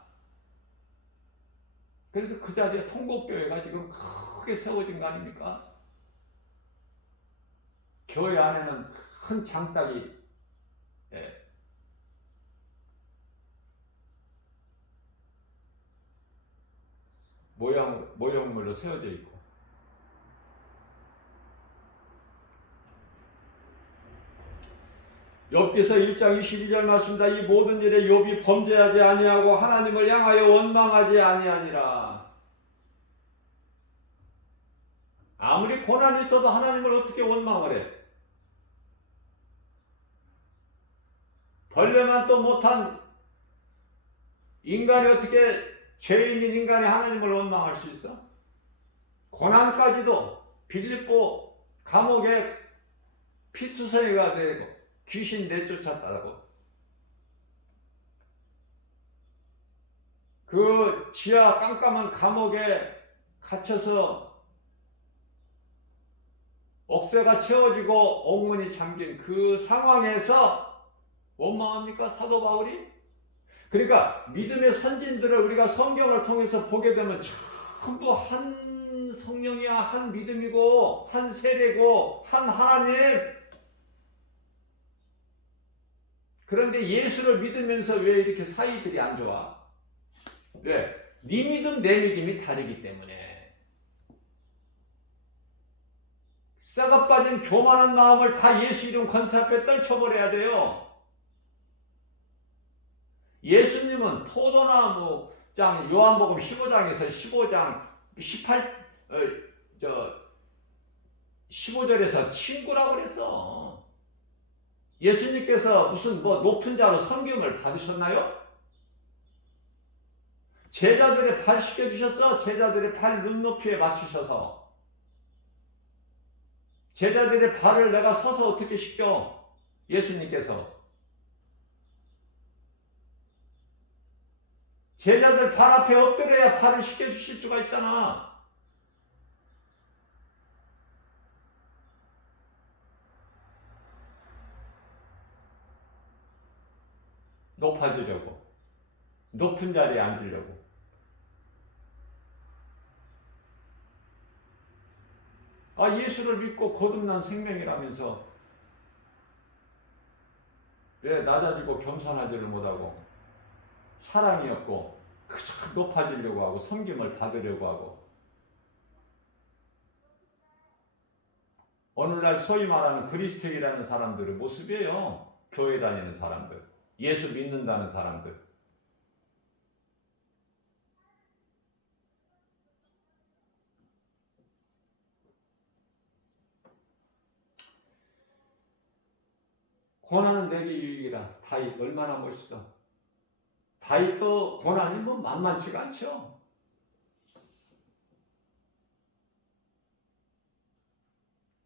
그래서 그 자리에 통곡교회가 지금 크게 세워진 거 아닙니까? 교회 안에는 큰 장닭이 모형물로 세워져 있고, 욥기서 1장 22절 말씀입니다. 이 모든 일에 욥이 범죄하지 아니하고 하나님을 향하여 원망하지 아니하니라. 아무리 고난이 있어도 하나님을 어떻게 원망을 해? 벌레만 또 못한 인간이 어떻게, 죄 있는 인간이 하나님을 원망할 수 있어? 고난까지도 빌립보 감옥에 피투성이가 되고 귀신 내쫓았다고. 그 지하 깜깜한 감옥에 갇혀서 억새가 채워지고 옥문이 잠긴 그 상황에서 원망합니까? 사도 바울이? 그러니까 믿음의 선진들을 우리가 성경을 통해서 보게 되면 전부 한 성령이야, 한 믿음이고, 한 세례고, 한 하나님. 그런데 예수를 믿으면서 왜 이렇게 사이들이 안 좋아? 왜? 네 믿음, 내 믿음이 다르기 때문에. 썩어 빠진 교만한 마음을 다 예수 이름 권세 앞에 떨쳐버려야 돼요. 예수님은 포도나무장 요한복음 15장에서 15절에서 친구라고 그랬어. 예수님께서 무슨 높은 자로 섬김을 받으셨나요? 제자들의 발 씻겨주셨어. 제자들의 발 눈높이에 맞추셔서. 제자들의 발을 내가 서서 어떻게 씻겨? 예수님께서. 제자들 발 앞에 엎드려야 발을 씻겨주실 수가 있잖아. 높아지려고. 높은 자리에 앉으려고. 예수를 믿고 거듭난 생명이라면서 왜 낮아지고 겸손하지를 못하고 사랑이 없고 그저 높아지려고 하고 섬김을 받으려고 하고, 오늘날 소위 말하는 그리스도인이라는 사람들의 모습이에요. 교회 다니는 사람들, 예수 믿는다는 사람들. 고난은 내게 유익이라. 다윗 얼마나 멋있어. 다윗도 고난이 만만치가 않죠.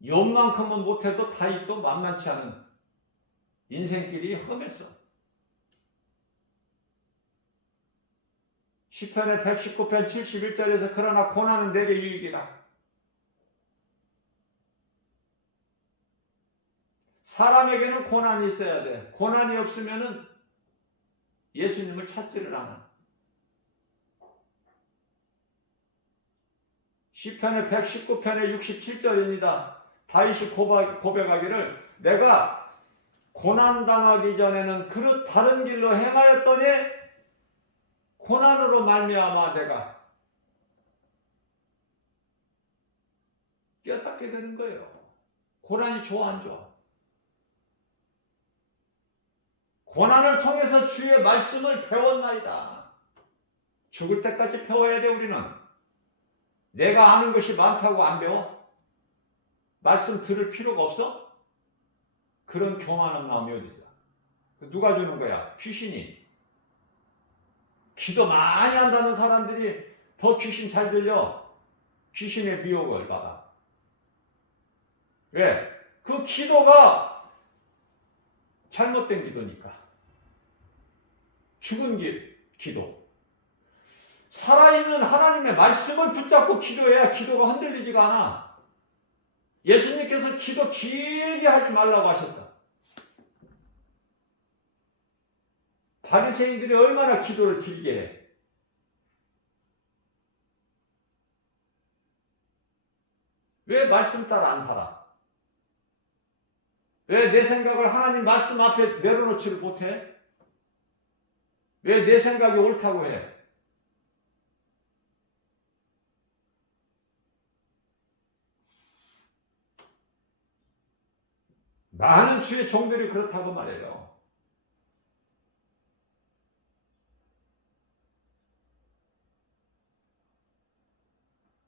욥만큼은 못해도 다윗도 만만치 않은 인생길이 험했어. 시편의 119편 71절에서 그러나 고난은 내게 유익이라. 사람에게는 고난이 있어야 돼. 고난이 없으면은 예수님을 찾지를 않아. 시편의 119편의 67절입니다. 다윗이 고백하기를 내가 고난당하기 전에는 그릇 다른 길로 행하였더니 고난으로 말미암아 내가 깨닫게 되는 거예요. 고난이 좋아 안 좋아? 고난을 통해서 주의 말씀을 배웠나이다. 죽을 때까지 배워야 돼. 우리는 내가 아는 것이 많다고 안 배워? 말씀 들을 필요가 없어? 그런 교만한 마음이 어디 있어? 누가 주는 거야? 귀신이. 기도 많이 한다는 사람들이 더 귀신 잘 들려. 귀신의 미혹을 받아. 왜? 그 기도가 잘못된 기도니까. 죽은 기도. 살아있는 하나님의 말씀을 붙잡고 기도해야 기도가 흔들리지가 않아. 예수님께서 기도 길게 하지 말라고 하셨어. 바리새인들이 얼마나 기도를 길게 해. 왜 말씀 따라 안 살아? 왜 내 생각을 하나님 말씀 앞에 내려놓지를 못해? 왜 내 생각이 옳다고 해? 많은 주의 종들이 그렇다고 말해요.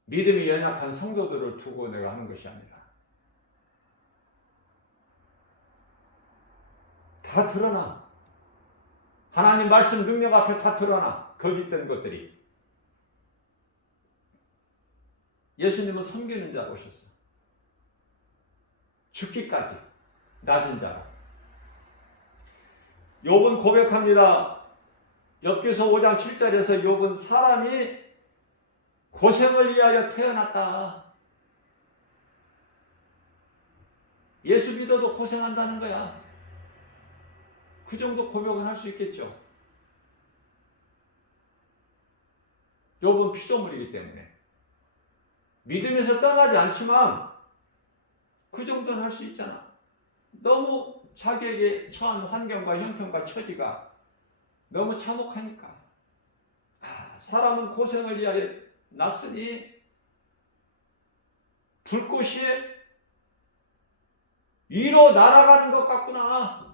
믿음이 연약한 성도들을 두고 내가 하는 것이 아니라 다 드러나. 하나님 말씀 능력 앞에 다 드러나. 거짓된 것들이. 예수님은 섬기는 자로 오셨어. 죽기까지 낮은 자라. 욥은 고백합니다. 욥기서 5장 7절에서 욥은 사람이 고생을 위하여 태어났다. 예수 믿어도 고생한다는 거야. 그 정도 고백은 할 수 있겠죠. 욥은 피조물이기 때문에 믿음에서 떠나지 않지만 그 정도는 할 수 있잖아. 너무 자기에게 처한 환경과 형편과 처지가 너무 참혹하니까. 사람은 고생을 위하여 났으니 불꽃이 위로 날아가는 것 같구나.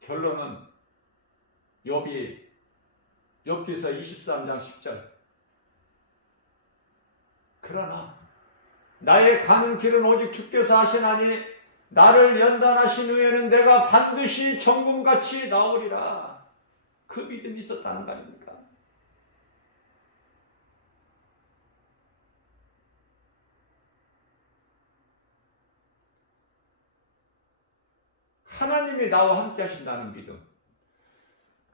결론은 욥기서 23장 10절. 그러나 나의 가는 길은 오직 주께서 하시나니 나를 연단하신 후에는 내가 반드시 정금같이 나오리라. 그 믿음이 있었다는 거 아닙니까? 하나님이 나와 함께 하신다는 믿음.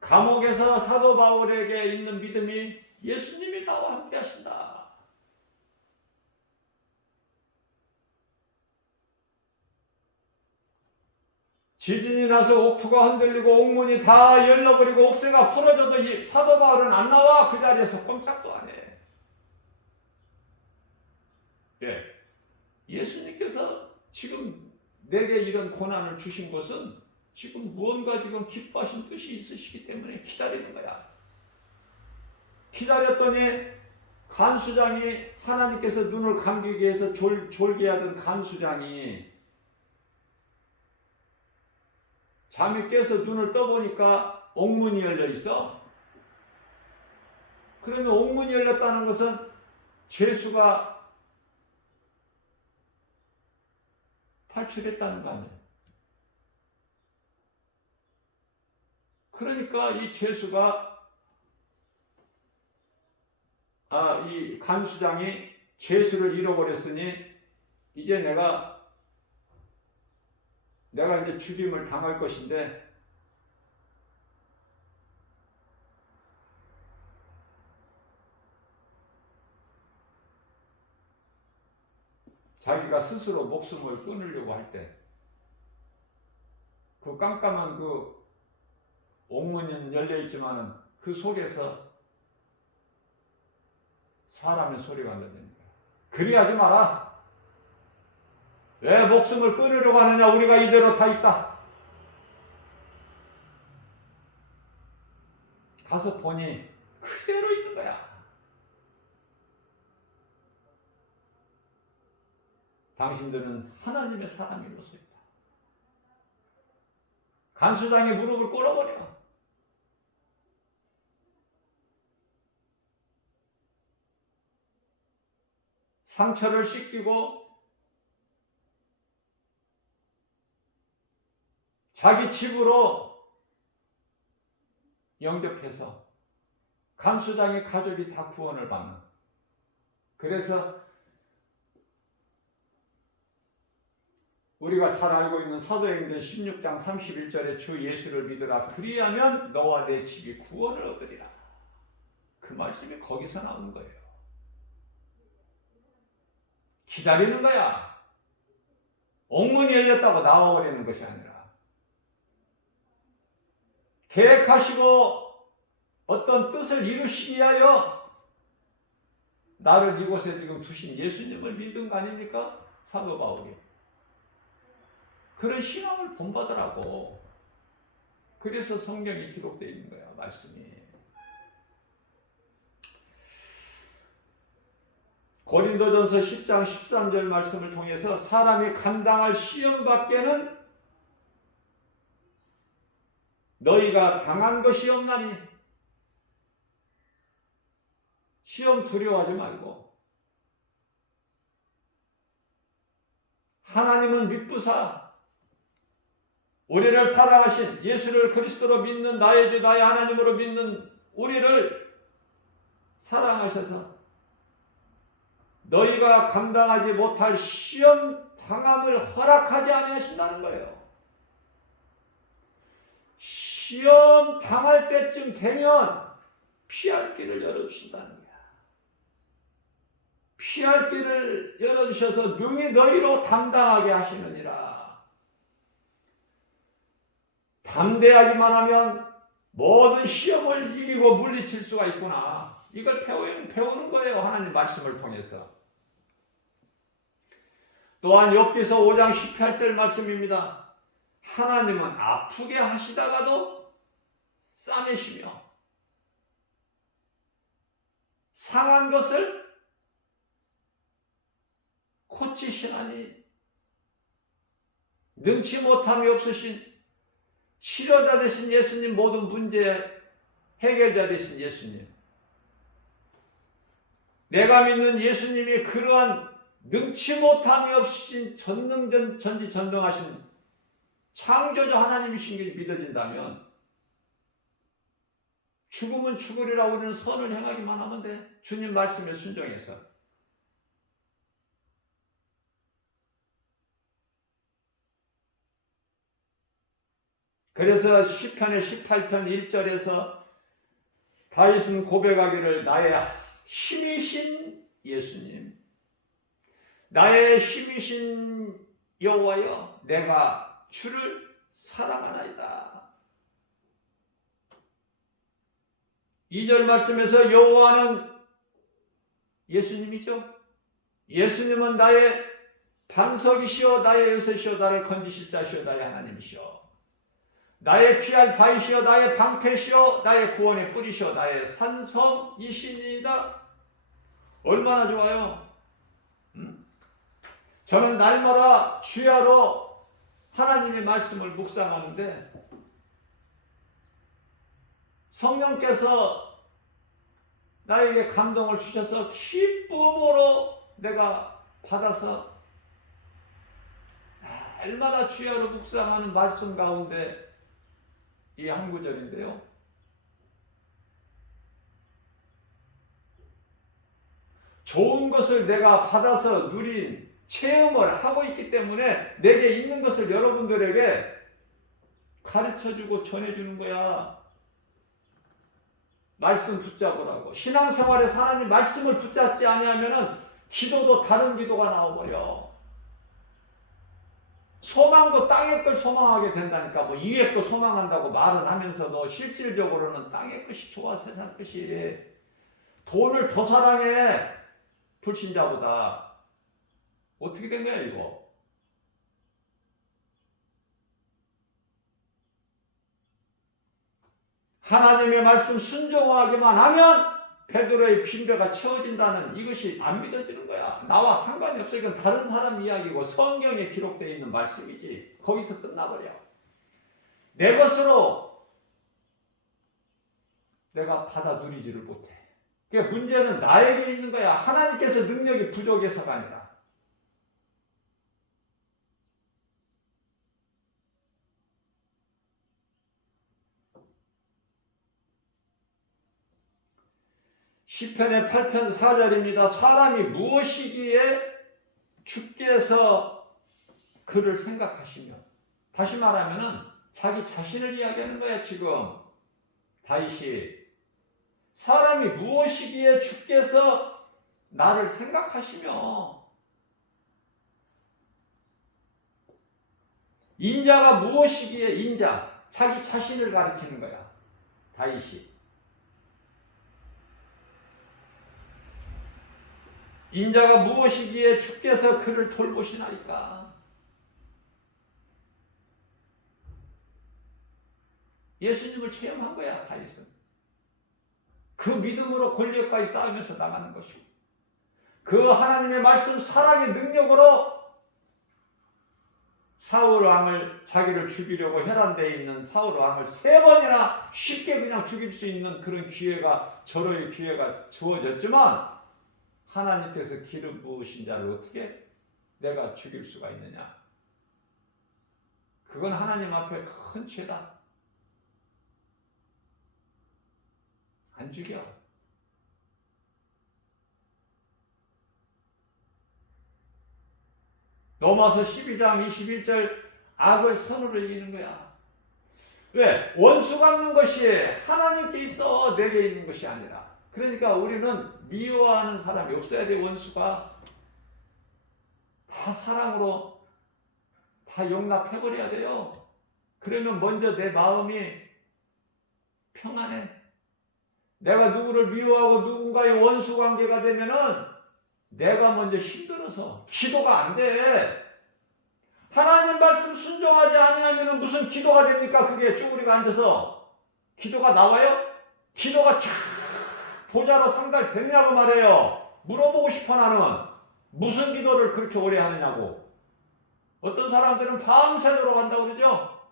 감옥에서 사도 바울에게 있는 믿음이 예수님이 나와 함께 하신다. 지진이 나서 옥토가 흔들리고 옥문이 다 열려버리고 옥새가 풀어져도 이 사도 바울은 안 나와. 그 자리에서 꼼짝도 안 해. 예. 예수님께서 지금 내게 이런 고난을 주신 것은 지금 무언가 지금 기뻐하신 뜻이 있으시기 때문에 기다리는 거야. 기다렸더니 간수장이 하나님께서 눈을 감기게 해서 졸게 하던 간수장이 잠이 깨서 눈을 떠보니까 옥문이 열려 있어. 그러면 옥문이 열렸다는 것은 죄수가 탈출했다는 거 아니에요. 그러니까 이 죄수가 이 간수장이 죄수를 잃어버렸으니 이제 내가 이제 죽임을 당할 것인데 자기가 스스로 목숨을 끊으려고 할 때 그 깜깜한 그 옥문은 열려 있지만은 그 속에서 사람의 소리가 안 들리는 거야. 그리하지 마라. 왜 목숨을 끊으려고 하느냐? 우리가 이대로 다 있다. 가서 보니 그대로 있는 거야. 당신들은 하나님의 사람이로서 있다. 간수당에 무릎을 꿇어버려. 상처를 씻기고 자기 집으로 영접해서 간수당의 가족이 다 구원을 받는. 그래서 우리가 잘 알고 있는 사도행전 16장 31절에 주 예수를 믿으라. 그리하면 너와 내 집이 구원을 얻으리라. 그 말씀이 거기서 나오는 거예요. 기다리는 거야. 옥문이 열렸다고 나와버리는 것이 아니라 계획하시고 어떤 뜻을 이루시기 위하여 나를 이곳에 지금 두신 예수님을 믿은 거 아닙니까? 사도 바울이. 그런 신앙을 본받으라고. 그래서 성경이 기록되어 있는 거야, 말씀이. 고린도전서 10장 13절 말씀을 통해서 사람이 감당할 시험 밖에는 너희가 당한 것이 없나니. 시험 두려워하지 말고 하나님은 미쁘사 우리를 사랑하신 예수를 그리스도로 믿는 나의 주 나의 하나님으로 믿는 우리를 사랑하셔서 너희가 감당하지 못할 시험 당함을 허락하지 아니하신다는 거예요. 시험 당할 때쯤 되면 피할 길을 열어주신다는 거야. 피할 길을 열어주셔서 능히 너희로 담당하게 하시느니라. 담대하기만 하면 모든 시험을 이기고 물리칠 수가 있구나. 이걸 배우는 거예요. 하나님 말씀을 통해서. 또한 욥기서 5장 18절 말씀입니다. 하나님은 아프게 하시다가도 싸매시며 상한 것을 고치시나니. 능치 못함이 없으신 치료자 되신 예수님, 모든 문제 해결자 되신 예수님, 내가 믿는 예수님이 그러한 능치 못함이 없으신 전지전능하신 창조주 하나님이신 게 믿어진다면 죽으면 죽으리라. 우리는 선을 행하기만 하면 돼. 주님 말씀에 순종해서. 그래서 시편의 18편 1절에서 다윗은 고백하기를 나의 힘이신 예수님, 나의 힘이신 여호와여, 내가 주를 사랑하나이다. 2절 말씀에서 여호와는 예수님이죠. 예수님은 나의 반석이시오, 나의 요새시오, 나를 건지실 자시오, 나의 하나님이시오. 나의 피할 바위시오, 나의 방패시오, 나의 구원의 뿌리시오, 나의 산성이시니이다. 얼마나 좋아요. 저는 날마다 주야로 하나님의 말씀을 묵상하는데 성령께서 나에게 감동을 주셔서 기쁨으로 내가 받아서 날마다 주야로 묵상하는 말씀 가운데 이 한 구절인데요. 좋은 것을 내가 받아서 누린 체험을 하고 있기 때문에 내게 있는 것을 여러분들에게 가르쳐주고 전해주는 거야. 말씀 붙잡으라고. 신앙생활에서 하나님 말씀을 붙잡지 아니하면은 기도도 다른 기도가 나와버려. 소망도 땅의 걸 소망하게 된다니까. 뭐 위의 거 소망한다고 말은 하면서도 실질적으로는 땅의 것이 좋아. 세상 것이 돈을 더 사랑해. 불신자보다. 어떻게 된 거야 이거? 하나님의 말씀 순종하기만 하면 베드로의 빈배가 채워진다는 이것이 안 믿어지는 거야. 나와 상관이 없어. 이건 다른 사람 이야기고 성경에 기록되어 있는 말씀이지. 거기서 끝나버려. 내 것으로 내가 받아 누리지를 못해. 그러니까 문제는 나에게 있는 거야. 하나님께서 능력이 부족해서가 아니라. 시편의 8편 4절입니다. 사람이 무엇이기에 주께서 그를 생각하시며, 다시 말하면은 자기 자신을 이야기하는 거야. 지금 다윗이 사람이 무엇이기에 주께서 나를 생각하시며, 인자가 무엇이기에, 인자 자기 자신을 가리키는 거야. 다윗이 인자가 무엇이기에 주께서 그를 돌보시나이까. 예수님을 체험한 거야. 다윗은 그 믿음으로 골리앗과의 싸움에서 나가는 것이고, 그 하나님의 말씀 사랑의 능력으로 사울 왕을, 자기를 죽이려고 혈안되어 있는 사울 왕을 3번이나 쉽게 그냥 죽일 수 있는 그런 기회가, 절호의 기회가 주어졌지만 하나님께서 기름 부으신 자를 어떻게 내가 죽일 수가 있느냐. 그건 하나님 앞에 큰 죄다. 안 죽여. 로마서 12장 21절 악을 선으로 이기는 거야. 왜? 원수 갚는 것이 하나님께 있어, 내게 있는 것이 아니라. 그러니까 우리는 미워하는 사람이 없어야 돼. 원수가 다 사랑으로 다 용납해버려야 돼요. 그러면 먼저 내 마음이 평안해. 내가 누구를 미워하고 누군가의 원수 관계가 되면은 내가 먼저 힘들어서 기도가 안 돼. 하나님 말씀 순종하지 아니하면 무슨 기도가 됩니까? 그게 쭈구리가 앉아서 기도가 나와요? 기도가 쫙 보자로 상달되느냐고 말해요. 물어보고 싶어. 나는 무슨 기도를 그렇게 오래 하느냐고. 어떤 사람들은 밤새도록 한다고 그러죠.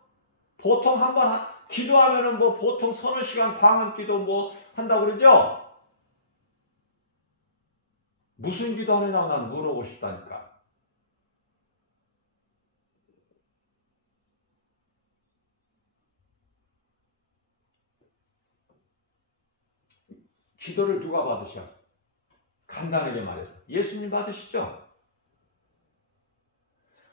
보통 한번 기도하면은 뭐 보통 서너 시간 광은 기도 뭐 한다고 그러죠. 무슨 기도하느냐고 난 물어보고 싶다니까. 기도를 누가 받으셔? 간단하게 말해서 예수님 받으시죠?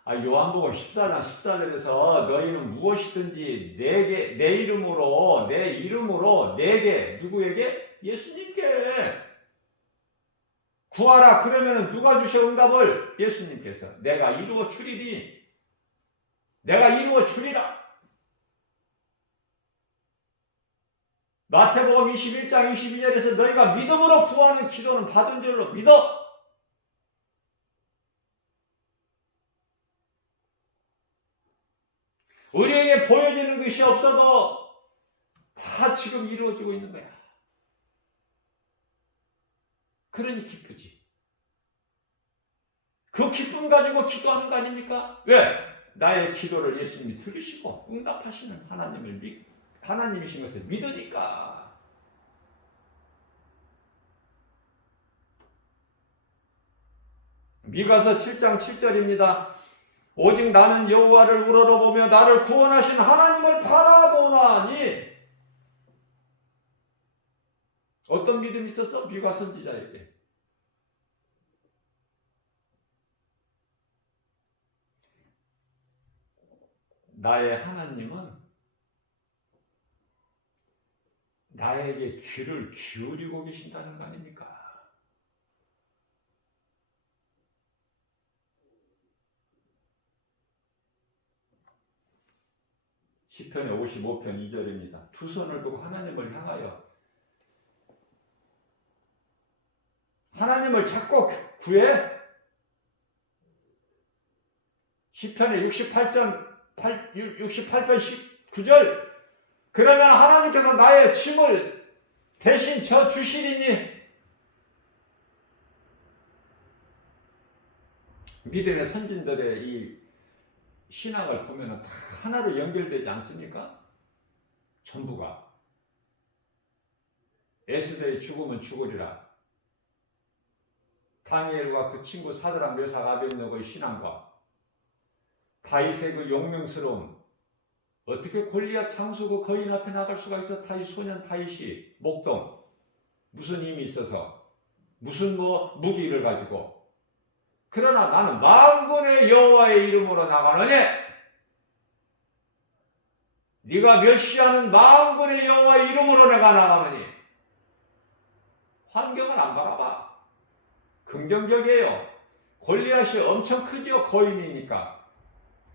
요한복음 14장 14절에서 너희는 무엇이든지 내게, 내 이름으로, 내 이름으로 내게, 누구에게? 예수님께 구하라. 그러면은 누가 주셔 응답을? 예수님께서. 내가 이루어 주리니. 내가 이루어 주리라. 마태복음 21장 22절에서 너희가 믿음으로 구하는 기도는 받은 줄로 믿어. 우리에게 보여지는 것이 없어도 다 지금 이루어지고 있는 거야. 그러니 기쁘지. 그 기쁨 가지고 기도하는 거 아닙니까? 왜? 나의 기도를 예수님이 들으시고 응답하시는 하나님이신 것을 믿으니까. 미가서 7장 7절입니다. 오직 나는 여호와를 우러러보며 나를 구원하신 하나님을 바라보나니. 어떤 믿음이 있었어? 미가 선지자에게. 나의 하나님은 나에게 귀를 기울이고 계신다는 거 아닙니까? 시편의 55편 2절입니다. 두 손을 두고 하나님을 향하여 하나님을 자꾸 구해? 시편의 68편 19절 그러면 하나님께서 나의 짐을 대신 져 주시리니 믿음의 선진들의 이 신앙을 보면 다 하나로 연결되지 않습니까? 전부가 에스더의 죽음은 죽으리라. 다니엘과 그 친구 사드락 메삭 아벳느고의 신앙과 다윗의 그 용맹스러움, 어떻게 골리앗 장수 그 거인 앞에 나갈 수가 있어? 소년 다윗이 목동 무슨 힘이 있어서 무슨 무기를 가지고. 그러나 나는 만군의 여호와의 이름으로 나가노니 네가 멸시하는 만군의 여호와의 이름으로 내가 나가노니. 환경을 안 바라봐. 긍정적이에요. 골리앗이 엄청 크죠. 거인이니까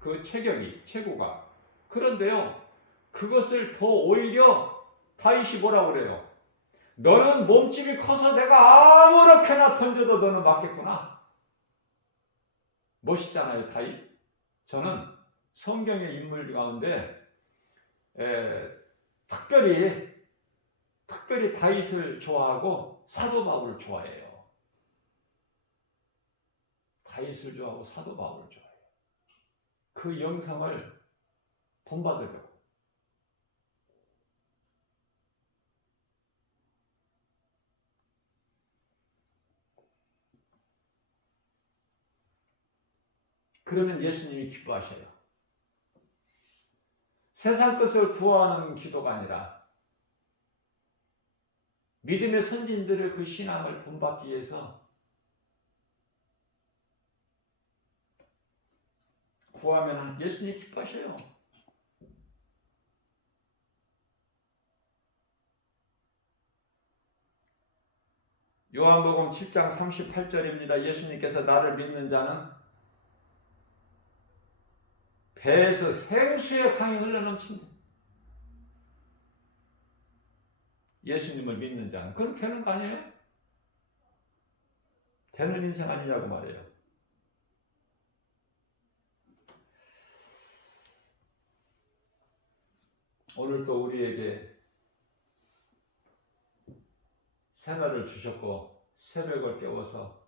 그 체구가. 그런데요, 그것을 더 오히려 다윗이 뭐라고 그래요? 너는 몸집이 커서 내가 아무렇게나 던져도 너는 맞겠구나. 멋있잖아요, 다윗. 저는 성경의 인물 가운데 특별히 다윗을 좋아하고 사도 바울을 좋아해요. 다윗을 좋아하고 사도 바울을 좋아해요. 그 영상을 본받으려고. 그러면 예수님이 기뻐하셔요. 세상 것을 구하는 기도가 아니라 믿음의 선진들의 그 신앙을 본받기 위해서 구하면 예수님이 기뻐하셔요. 요한복음 7장 38절입니다. 예수님께서 나를 믿는 자는 배에서 생수의 강이 흘러넘친다. 예수님을 믿는 자는. 그럼 되는 거 아니에요? 되는 인생 아니냐고 말해요. 오늘 또 우리에게 새날을 주셨고 새벽을 깨워서,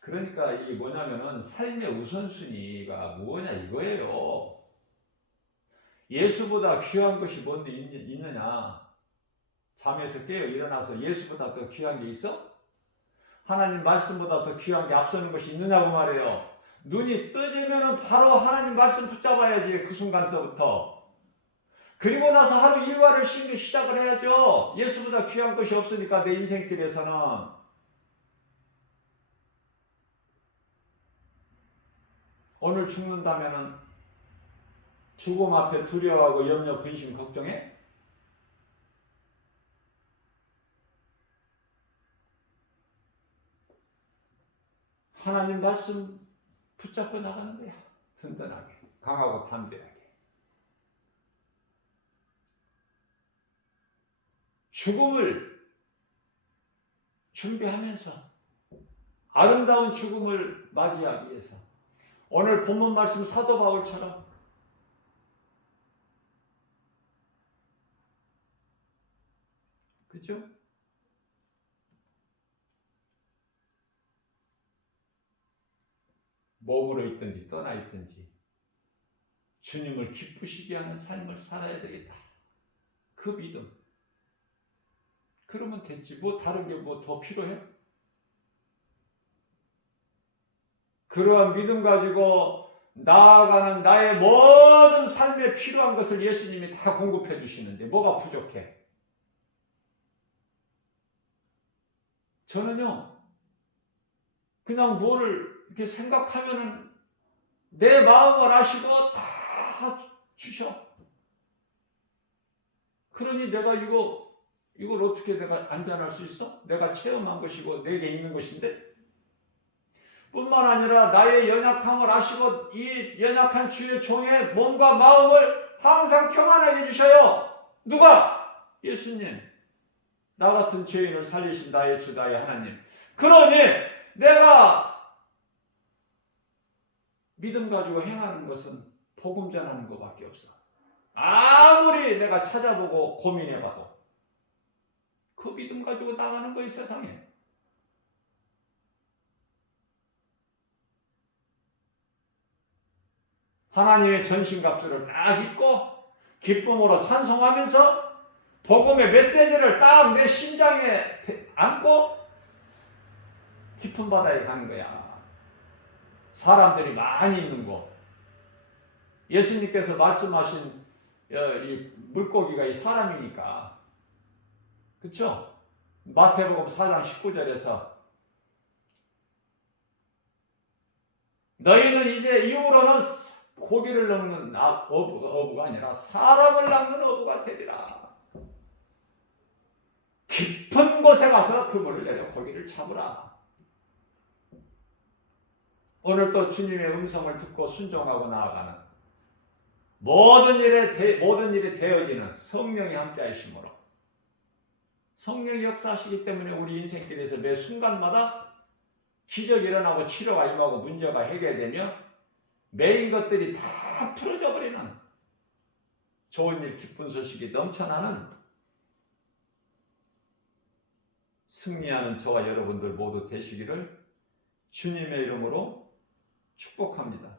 그러니까 이 뭐냐면은 삶의 우선순위가 뭐냐 이거예요. 예수보다 귀한 것이 뭔데 있느냐? 잠에서 깨어 일어나서 예수보다 더 귀한 게 있어? 하나님 말씀보다 더 귀한 게 앞서는 것이 있느냐고 말해요. 눈이 떠지면은 바로 하나님 말씀 붙잡아야지, 그 순간서부터. 그리고 나서 하루 일과를 시작을 해야죠. 예수보다 귀한 것이 없으니까 내 인생길에서는. 오늘 죽는다면은 죽음 앞에 두려워하고 염려, 근심, 걱정해? 하나님 말씀 붙잡고 나가는 거야. 든든하게, 강하고 담대하게. 죽음을 준비하면서 아름다운 죽음을 맞이하기 위해서 오늘 본문 말씀 사도 바울처럼 그죠? 몸으로 있든지 떠나 있든지 주님을 기쁘시게 하는 삶을 살아야 되겠다. 그 믿음. 그러면 됐지. 뭐 다른 게 뭐 더 필요해? 그러한 믿음 가지고 나아가는 나의 모든 삶에 필요한 것을 예수님이 다 공급해 주시는데 뭐가 부족해? 저는요, 그냥 뭐를 이렇게 생각하면은 내 마음을 아시고 다 주셔. 그러니 내가 이걸 어떻게 내가 안전할 수 있어? 내가 체험한 것이고 내게 있는 것인데, 뿐만 아니라 나의 연약함을 아시고 이 연약한 주의 종의 몸과 마음을 항상 평안하게 해주셔요. 누가? 예수님. 나 같은 죄인을 살리신 나의 주 나의 하나님. 그러니 내가 믿음 가지고 행하는 것은 복음 전하는 것밖에 없어. 아무리 내가 찾아보고 고민해봐도 그 믿음 가지고 나가는 거이 세상에. 하나님의 전신갑주를 딱 입고 기쁨으로 찬송하면서 복음의 메시지를 딱 내 심장에 안고 깊은 바다에 가는 거야. 사람들이 많이 있는 곳. 예수님께서 말씀하신 이 물고기가 이 사람이니까. 그렇죠? 마태복음 4장 19절에서 너희는 이제 이후로는 고기를 낚는 어부가 아니라 사람을 낚는 어부가 되리라. 깊은 곳에 가서 그물을 내려 고기를 잡으라. 오늘 또 주님의 음성을 듣고 순종하고 나아가는 모든 일이 되어지는 성령이 함께 하심으로 성령이 역사하시기 때문에 우리 인생길에서 매 순간마다 기적이 일어나고 치료가 임하고 문제가 해결되며 매인 것들이 다 풀어져 버리는 좋은 일, 기쁜 소식이 넘쳐나는 승리하는 저와 여러분들 모두 되시기를 주님의 이름으로 축복합니다.